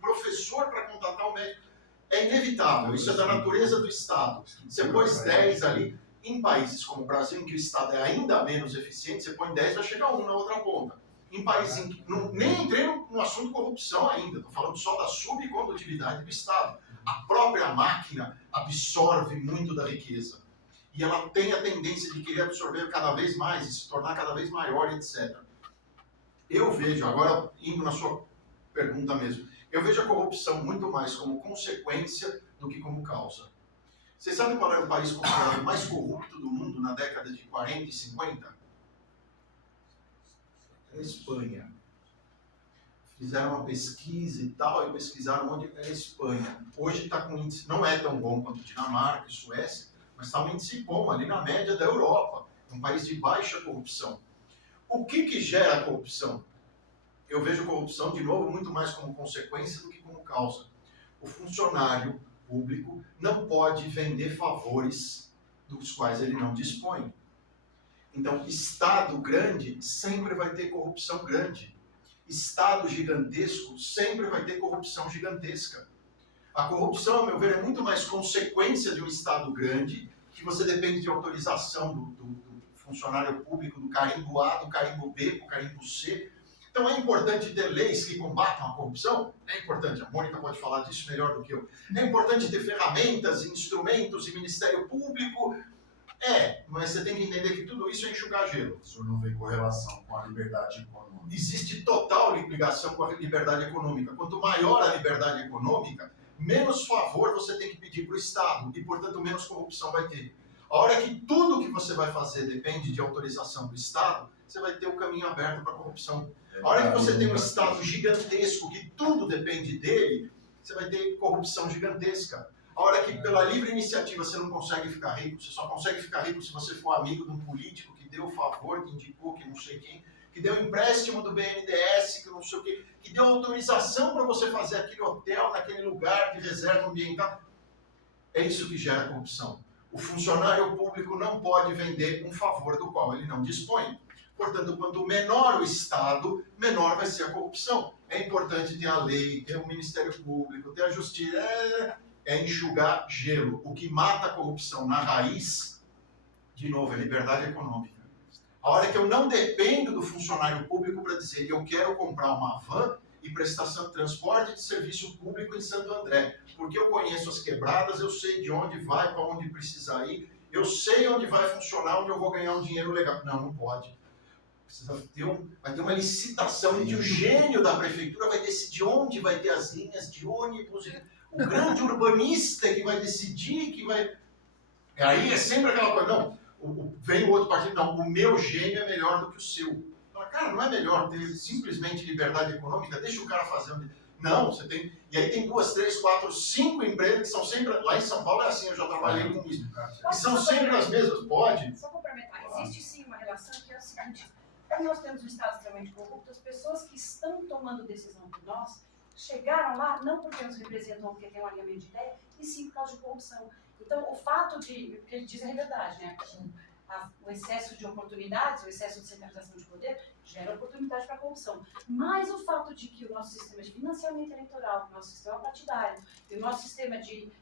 professor, para contratar o médico. É inevitável, isso é da natureza do Estado. Você pôs 10 ali, em países como o Brasil, em que o Estado é ainda menos eficiente, você põe 10, vai chegar 1 na outra ponta. Em países em que... nem entrei no assunto corrupção ainda, estou falando só da subcondutividade do Estado. A própria máquina absorve muito da riqueza. E ela tem a tendência de querer absorver cada vez mais, e se tornar cada vez maior, etc. Eu vejo, agora indo na sua pergunta mesmo, eu vejo a corrupção muito mais como consequência do que como causa. Vocês sabem qual era o país considerado mais corrupto do mundo na década de 40 e 50? Era a Espanha. Fizeram uma pesquisa e tal, e pesquisaram onde era a Espanha. Hoje está com índice, não é tão bom quanto Dinamarca e Suécia, mas está um índice bom, ali na média da Europa. É um país de baixa corrupção. O que gera a corrupção? Eu vejo corrupção, de novo, muito mais como consequência do que como causa. O funcionário público não pode vender favores dos quais ele não dispõe. Então, Estado grande sempre vai ter corrupção grande. Estado gigantesco sempre vai ter corrupção gigantesca. A corrupção, a meu ver, é muito mais consequência de um Estado grande, que você depende de autorização do funcionário público, do carimbo A, do carimbo B, do carimbo C. Então é importante ter leis que combatam a corrupção? É importante, a Mônica pode falar disso melhor do que eu. É importante ter ferramentas, instrumentos e Ministério Público? É, mas você tem que entender que tudo isso é enxugar gelo. o senhor não vê correlação com a liberdade econômica. Existe total ligação com a liberdade econômica. Quanto maior a liberdade econômica, menos favor você tem que pedir para o Estado e, portanto, menos corrupção vai ter. A hora que tudo que você vai fazer depende de autorização do Estado, você vai ter o caminho aberto para a corrupção. A hora que você tem um Estado gigantesco, que tudo depende dele, você vai ter corrupção gigantesca. A hora que pela livre iniciativa você não consegue ficar rico, você só consegue ficar rico se você for amigo de um político que deu o favor, que indicou, que não sei quem, que deu empréstimo do BNDES, que não sei o quê, que deu autorização para você fazer aquele hotel naquele lugar de reserva ambiental. É isso que gera corrupção. O funcionário público não pode vender um favor do qual ele não dispõe. Portanto, quanto menor o Estado, menor vai ser a corrupção. É importante ter a lei, ter o Ministério Público, ter a Justiça. É enxugar gelo. O que mata a corrupção na raiz, de novo, é liberdade econômica. A hora que eu não dependo do funcionário público para dizer eu quero comprar uma van e prestação de transporte de serviço público em Santo André, porque eu conheço as quebradas, eu sei de onde vai, para onde precisa ir, eu sei onde vai funcionar, onde eu vou ganhar um dinheiro legal. Não, não pode. Precisa ter vai ter uma licitação em que o gênio da prefeitura vai decidir onde vai ter as linhas de ônibus. O grande urbanista que vai decidir, que vai... Aí é sempre aquela coisa, não, vem o outro partido, não, o meu gênio é melhor do que o seu. Fala, cara, não é melhor ter simplesmente liberdade econômica? Deixa o cara fazer onde... Não, você tem... E aí tem 2, 3, 4, 5 empresas que são sempre... Lá em São Paulo é assim, eu já trabalhei com isso. E são sempre as mesmas, pode? Só complementar, existe sim uma relação que é o seguinte, como nós temos um Estado extremamente corrupto, as pessoas que estão tomando decisão por nós chegaram lá não porque nos representam, porque tem um alinhamento de ideia, e sim por causa de corrupção. Então, o fato de, porque ele diz a verdade, né? O excesso de oportunidades, o excesso de centralização de poder gera oportunidade para a corrupção. Mas o fato de que o nosso sistema de financiamento eleitoral, o nosso sistema partidário e o nosso sistema de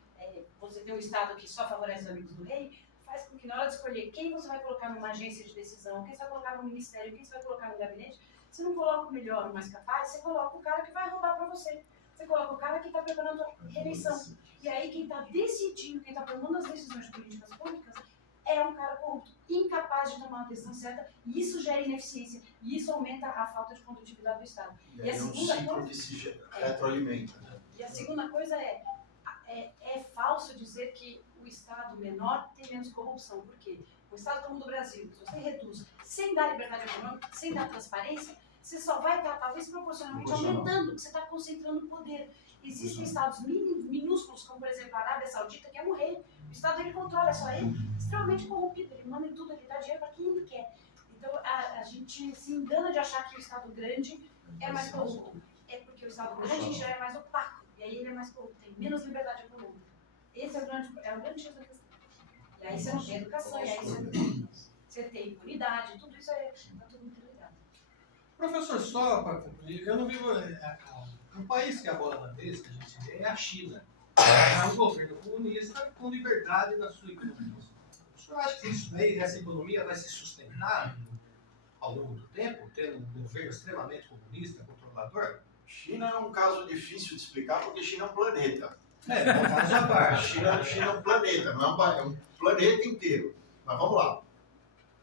você ter um Estado que só favorece os amigos do rei, faz com que na hora de escolher quem você vai colocar numa agência de decisão, quem você vai colocar no ministério, quem você vai colocar no gabinete, você não coloca o melhor, o mais capaz, você coloca o cara que vai roubar para você. Você coloca o cara que está preparando a reeleição. E aí quem está decidindo, quem está tomando as decisões políticas públicas é um cara corrupto, incapaz de tomar uma decisão certa, e isso gera ineficiência, e isso aumenta a falta de condutividade do Estado. E E aí a é um segunda ciclo coisa- que se retroalimenta. Né? E a segunda coisa é falso dizer que o Estado menor tem menos corrupção. Por quê? O Estado como o do Brasil, se você reduz sem dar liberdade econômica, sem dar transparência, você só vai estar, talvez proporcionalmente, aumentando, porque você está concentrando poder. Existem estados minúsculos, como por exemplo a Arábia Saudita, que é um rei. O Estado ele controla, é só ele, extremamente corrompido, ele manda em tudo, ele dá dinheiro para quem ele quer. Então a gente se engana de achar que o Estado grande é mais corrupto. É porque o Estado grande já é mais opaco, e aí ele é mais corrupto, tem menos liberdade econômica. Esse é o grande X da questão. E aí você não tem educação, e aí você tem impunidade, tudo isso está tudo interligado. Professor, só para concluir, eu não vivo. Um país que é a bola da vez, que a gente vê, é a China. É um governo comunista com liberdade na sua economia. O senhor acha que isso daí, essa economia vai se sustentar ao longo do tempo, tendo um governo extremamente comunista, controlador? China é um caso difícil de explicar porque China é um planeta. É um caso à A parte. China é um planeta, não é um país, é um planeta inteiro. Mas vamos lá.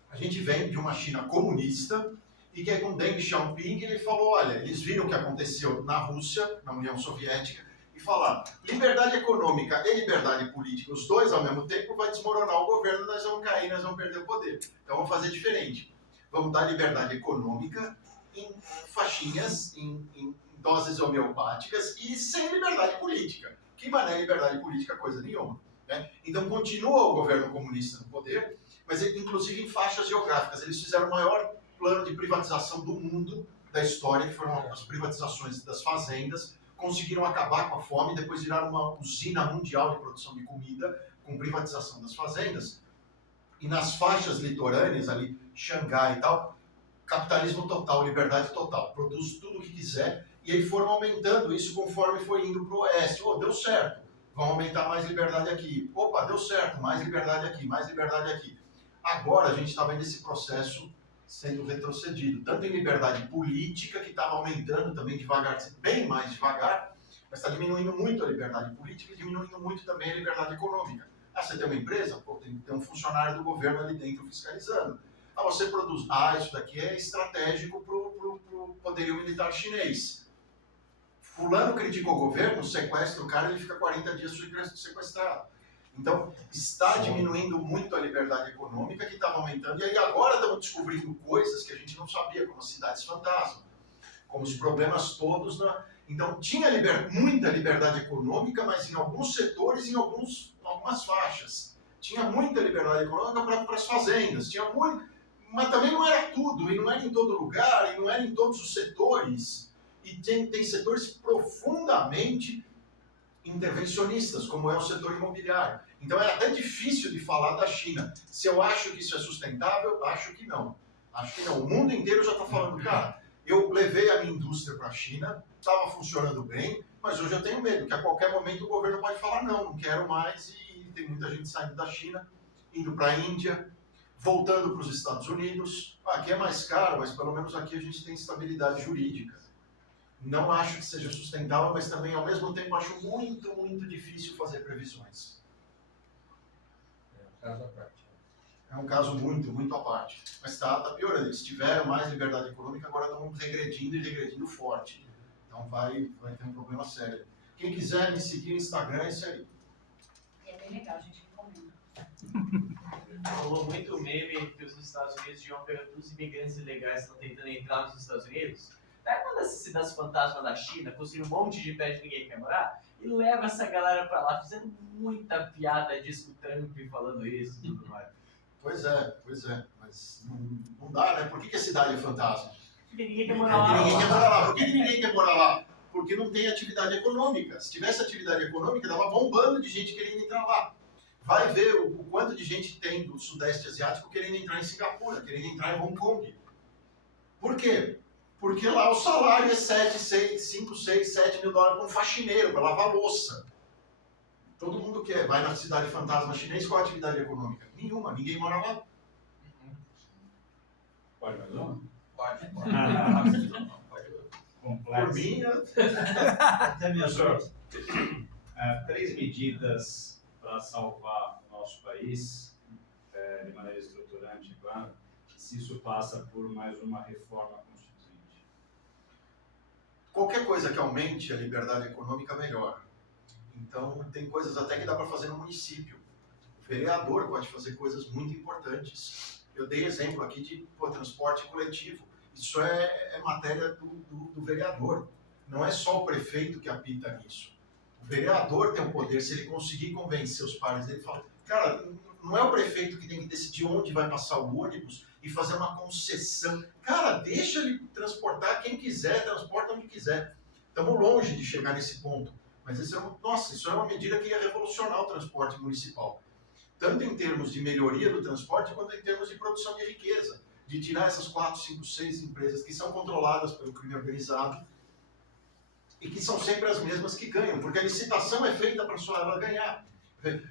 A gente vem de uma China comunista e que aí com Deng Xiaoping ele falou, olha, eles viram o que aconteceu na Rússia, na União Soviética, e falaram, liberdade econômica e liberdade política, os dois ao mesmo tempo, vai desmoronar o governo, nós vamos cair, nós vamos perder o poder. Então vamos fazer diferente. Vamos dar liberdade econômica em faixinhas, em doses homeopáticas e sem liberdade política. Que mané liberdade política, coisa nenhuma. Né? Então continua o governo comunista no poder, mas inclusive em faixas geográficas. Eles fizeram o maior plano de privatização do mundo, da história, que foram as privatizações das fazendas, conseguiram acabar com a fome, depois viraram uma usina mundial de produção de comida, com privatização das fazendas. E nas faixas litorâneas, ali, Xangai e tal, capitalismo total, liberdade total, produz tudo o que quiser, e aí foram aumentando isso conforme foi indo para o oeste. Oh, deu certo, vão aumentar mais liberdade aqui. Opa, deu certo, mais liberdade aqui, mais liberdade aqui. Agora a gente está vendo esse processo sendo retrocedido, tanto em liberdade política, que estava aumentando também devagar, bem mais devagar, mas está diminuindo muito a liberdade política e diminuindo muito também a liberdade econômica. Ah, você tem uma empresa? Pô, tem que ter um funcionário do governo ali dentro fiscalizando. Ah, você produz. Ah, isso daqui é estratégico para o poderio militar chinês. Fulano critica o governo, sequestra o cara, ele fica 40 dias sequestrado. Então, está diminuindo muito a liberdade econômica, que estava aumentando, e aí agora estamos descobrindo coisas que a gente não sabia, como as cidades fantasma, como os problemas todos. Então, tinha muita liberdade econômica, mas em alguns setores, em algumas faixas. Tinha muita liberdade econômica para as fazendas, tinha muito, mas também não era tudo, e não era em todo lugar, e não era em todos os setores. E tem setores profundamente intervencionistas, como é o setor imobiliário. Então é até difícil de falar da China. Se eu acho que isso é sustentável, acho que não. Acho que não. O mundo inteiro já está falando, cara, eu levei a minha indústria para a China, estava funcionando bem, mas hoje eu tenho medo que a qualquer momento o governo pode falar não quero mais, e tem muita gente saindo da China, indo para a Índia, voltando para os Estados Unidos. Aqui é mais caro, mas pelo menos aqui a gente tem estabilidade jurídica. Não acho que seja sustentável, mas também, ao mesmo tempo, acho muito, muito difícil fazer previsões. É um caso à parte. É um caso muito, muito à parte. Mas está piorando. Eles tiveram mais liberdade econômica, agora estão regredindo e regredindo forte. Então vai ter um problema sério. Quem quiser me seguir no Instagram, é isso aí. E é bem legal, a gente recomenda. Rolou muito meme que os Estados Unidos iam pegando os imigrantes ilegais que estão tentando entrar nos Estados Unidos. Pega uma dessas cidades fantasmas da China, construiu um monte de prédio que ninguém quer morar, e leva essa galera pra lá, fazendo muita piada disso, o Trump falando isso e tudo mais. Pois é. Mas não dá, né? Por que a cidade é fantasma? Porque ninguém quer Porque morar lá. ninguém quer morar lá. Por que ninguém quer morar lá? Porque não tem atividade econômica. Se tivesse atividade econômica, dava bombando de gente querendo entrar lá. Vai ver o quanto de gente tem do Sudeste Asiático querendo entrar em Singapura, querendo entrar em Hong Kong. Por quê? Porque lá o salário é 5, 6, 7 mil dólares para um faxineiro, para lavar louça. Todo mundo quer. Vai na cidade fantasma chinês, qual a atividade econômica? Nenhuma, ninguém mora lá. Pode mais uma? Pode. Complexo. Por mim, Até minha Professor, 3 medidas para salvar o nosso país de maneira estruturante, claro, se isso passa por mais uma reforma constituinte. Qualquer coisa que aumente a liberdade econômica, melhor. Então, tem coisas até que dá para fazer no município. O vereador pode fazer coisas muito importantes. Eu dei exemplo aqui de transporte coletivo. Isso é matéria do vereador. Não é só o prefeito que apita nisso. O vereador tem o poder, se ele conseguir convencer os pares dele, fala, cara, não é o prefeito que tem que decidir onde vai passar o ônibus e fazer uma concessão. Cara, deixa ele transportar quem quiser, transporta onde quiser. Estamos longe de chegar nesse ponto. Mas isso é uma medida que ia revolucionar o transporte municipal. Tanto em termos de melhoria do transporte, quanto em termos de produção de riqueza. De tirar essas 4, 5, 6 empresas que são controladas pelo crime organizado e que são sempre as mesmas que ganham, porque a licitação é feita para só ela ganhar.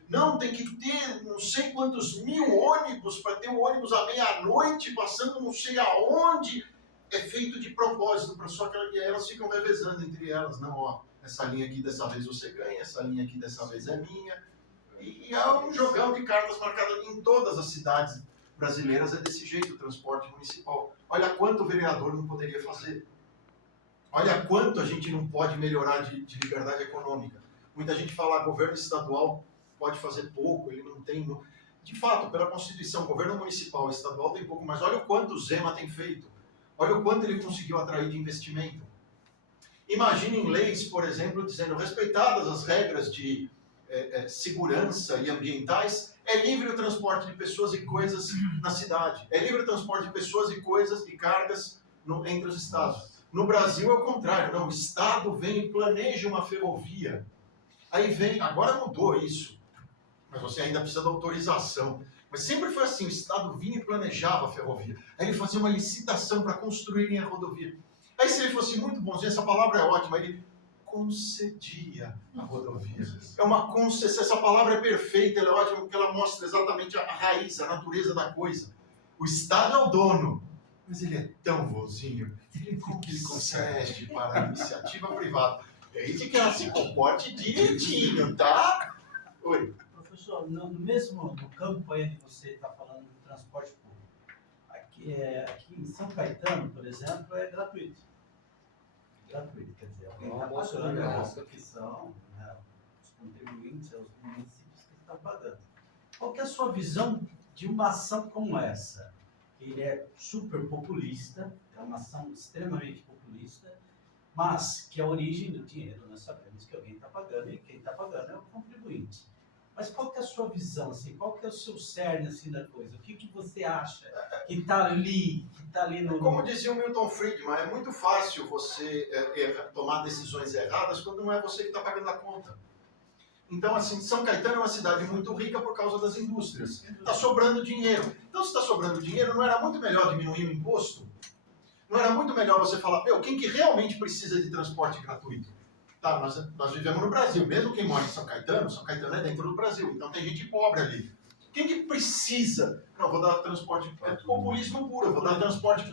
Não, tem que ter não sei quantos mil ônibus para ter um ônibus à meia-noite passando não sei aonde. É feito de propósito, para só que elas ficam revezando entre elas. Não, ó, essa linha aqui dessa vez você ganha, essa linha aqui dessa vez é minha. E há um jogão de cartas marcadas em todas as cidades brasileiras, é desse jeito o transporte municipal. Olha quanto o vereador não poderia fazer. Olha quanto a gente não pode melhorar de liberdade econômica. Muita gente fala, governo estadual pode fazer pouco, ele não tem... De fato, pela Constituição, governo municipal e estadual tem pouco, mas olha o quanto o Zema tem feito. Olha o quanto ele conseguiu atrair de investimento. Imaginem leis, por exemplo, dizendo, respeitadas as regras de segurança e ambientais, é livre o transporte de pessoas e coisas na cidade. É livre o transporte de pessoas e coisas e cargas entre os estados. No Brasil é o contrário. Não, o estado vem e planeja uma ferrovia. Aí vem, agora mudou isso, mas você ainda precisa da autorização. Mas sempre foi assim, o estado vinha e planejava a ferrovia. Aí ele fazia uma licitação para construírem a rodovia. Aí se ele fosse muito bonzinho, essa palavra é ótima, ele concedia a rodovia. É uma concessão, essa palavra é perfeita, ela é ótima porque ela mostra exatamente a raiz, a natureza da coisa. O Estado é o dono, mas ele é tão bonzinho, ele concede para a iniciativa privada. Desde que ela se comporte direitinho, tá? Oi. Professor, no campo aí que você está falando do transporte público, aqui em São Caetano, por exemplo, é gratuito. Gratuito, quer dizer, alguém está pagando a nossa que são, né, os contribuintes, os municípios que estão pagando. Qual que é a sua visão de uma ação como essa? Ele é super populista, é uma ação extremamente populista, mas que a origem do dinheiro, nós sabemos que alguém está pagando e quem está pagando é o contribuinte. Mas qual que é a sua visão, assim? Qual que é o seu cerne assim, da coisa? O que você acha que está ali no... Como dizia o Milton Friedman, é muito fácil você tomar decisões erradas quando não é você que está pagando a conta. Então, assim, São Caetano é uma cidade muito rica por causa das indústrias. Está sobrando dinheiro. Então, se está sobrando dinheiro, não era muito melhor diminuir o imposto? Não era muito melhor você falar, quem que realmente precisa de transporte gratuito? Tá, nós vivemos no Brasil, mesmo quem mora em São Caetano é dentro do Brasil, então tem gente pobre ali. Quem que precisa? Não, vou dar transporte, é populismo puro, eu vou dar transporte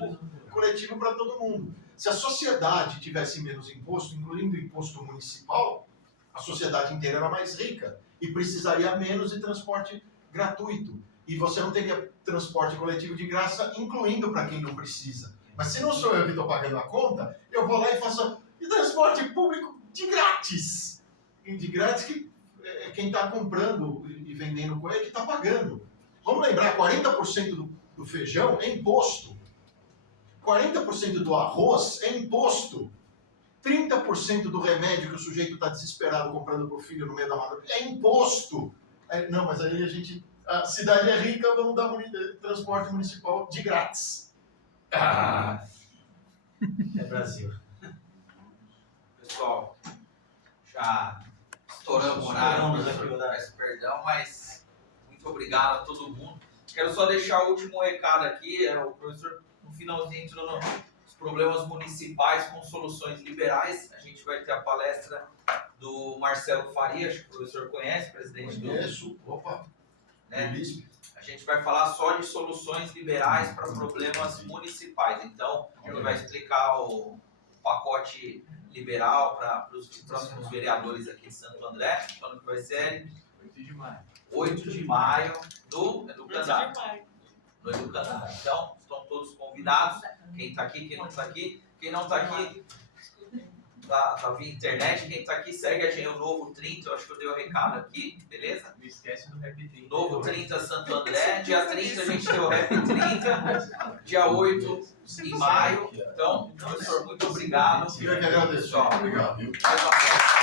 coletivo para todo mundo. Se a sociedade tivesse menos imposto, incluindo o imposto municipal, a sociedade inteira era mais rica e precisaria menos de transporte gratuito. E você não teria transporte coletivo de graça, incluindo para quem não precisa. Mas se não sou eu que estou pagando a conta, eu vou lá e faço transporte público de grátis. E de grátis que quem está comprando e vendendo coisa é que está pagando. Vamos lembrar, 40% do feijão é imposto. 40% do arroz é imposto. 30% do remédio que o sujeito está desesperado comprando para o filho no meio da madrugada é imposto. Não, mas aí a cidade é rica, vamos dar transporte municipal de grátis. É Brasil. Pessoal, já estouramos o horário, peço perdão, mas muito obrigado a todo mundo. Quero só deixar o último recado aqui, o professor no finalzinho entrou nos problemas municipais com soluções liberais. A gente vai ter a palestra do Marcelo Farias, que o professor conhece, presidente do... Opa! Né? A gente vai falar só de soluções liberais para problemas municipais. Então, ele vai explicar o pacote liberal para os próximos vereadores aqui de Santo André, quando que vai ser? 8 de maio. 8 de maio, no Educandário. No Educandário. Então, estão todos convidados. Quem está aqui, quem não está aqui. Quem não está aqui, tá via internet. Quem está aqui, segue a gente, o Novo 30. Eu acho que eu dei o recado aqui, beleza? Não esquece do Rap 30. Novo 30 Santo André. Dia 30 a gente tem o Rap 30. Dia 8 em maio. Então, professor, muito obrigado. Eu que agradeço. Tchau. Obrigado, viu? Mais uma vez.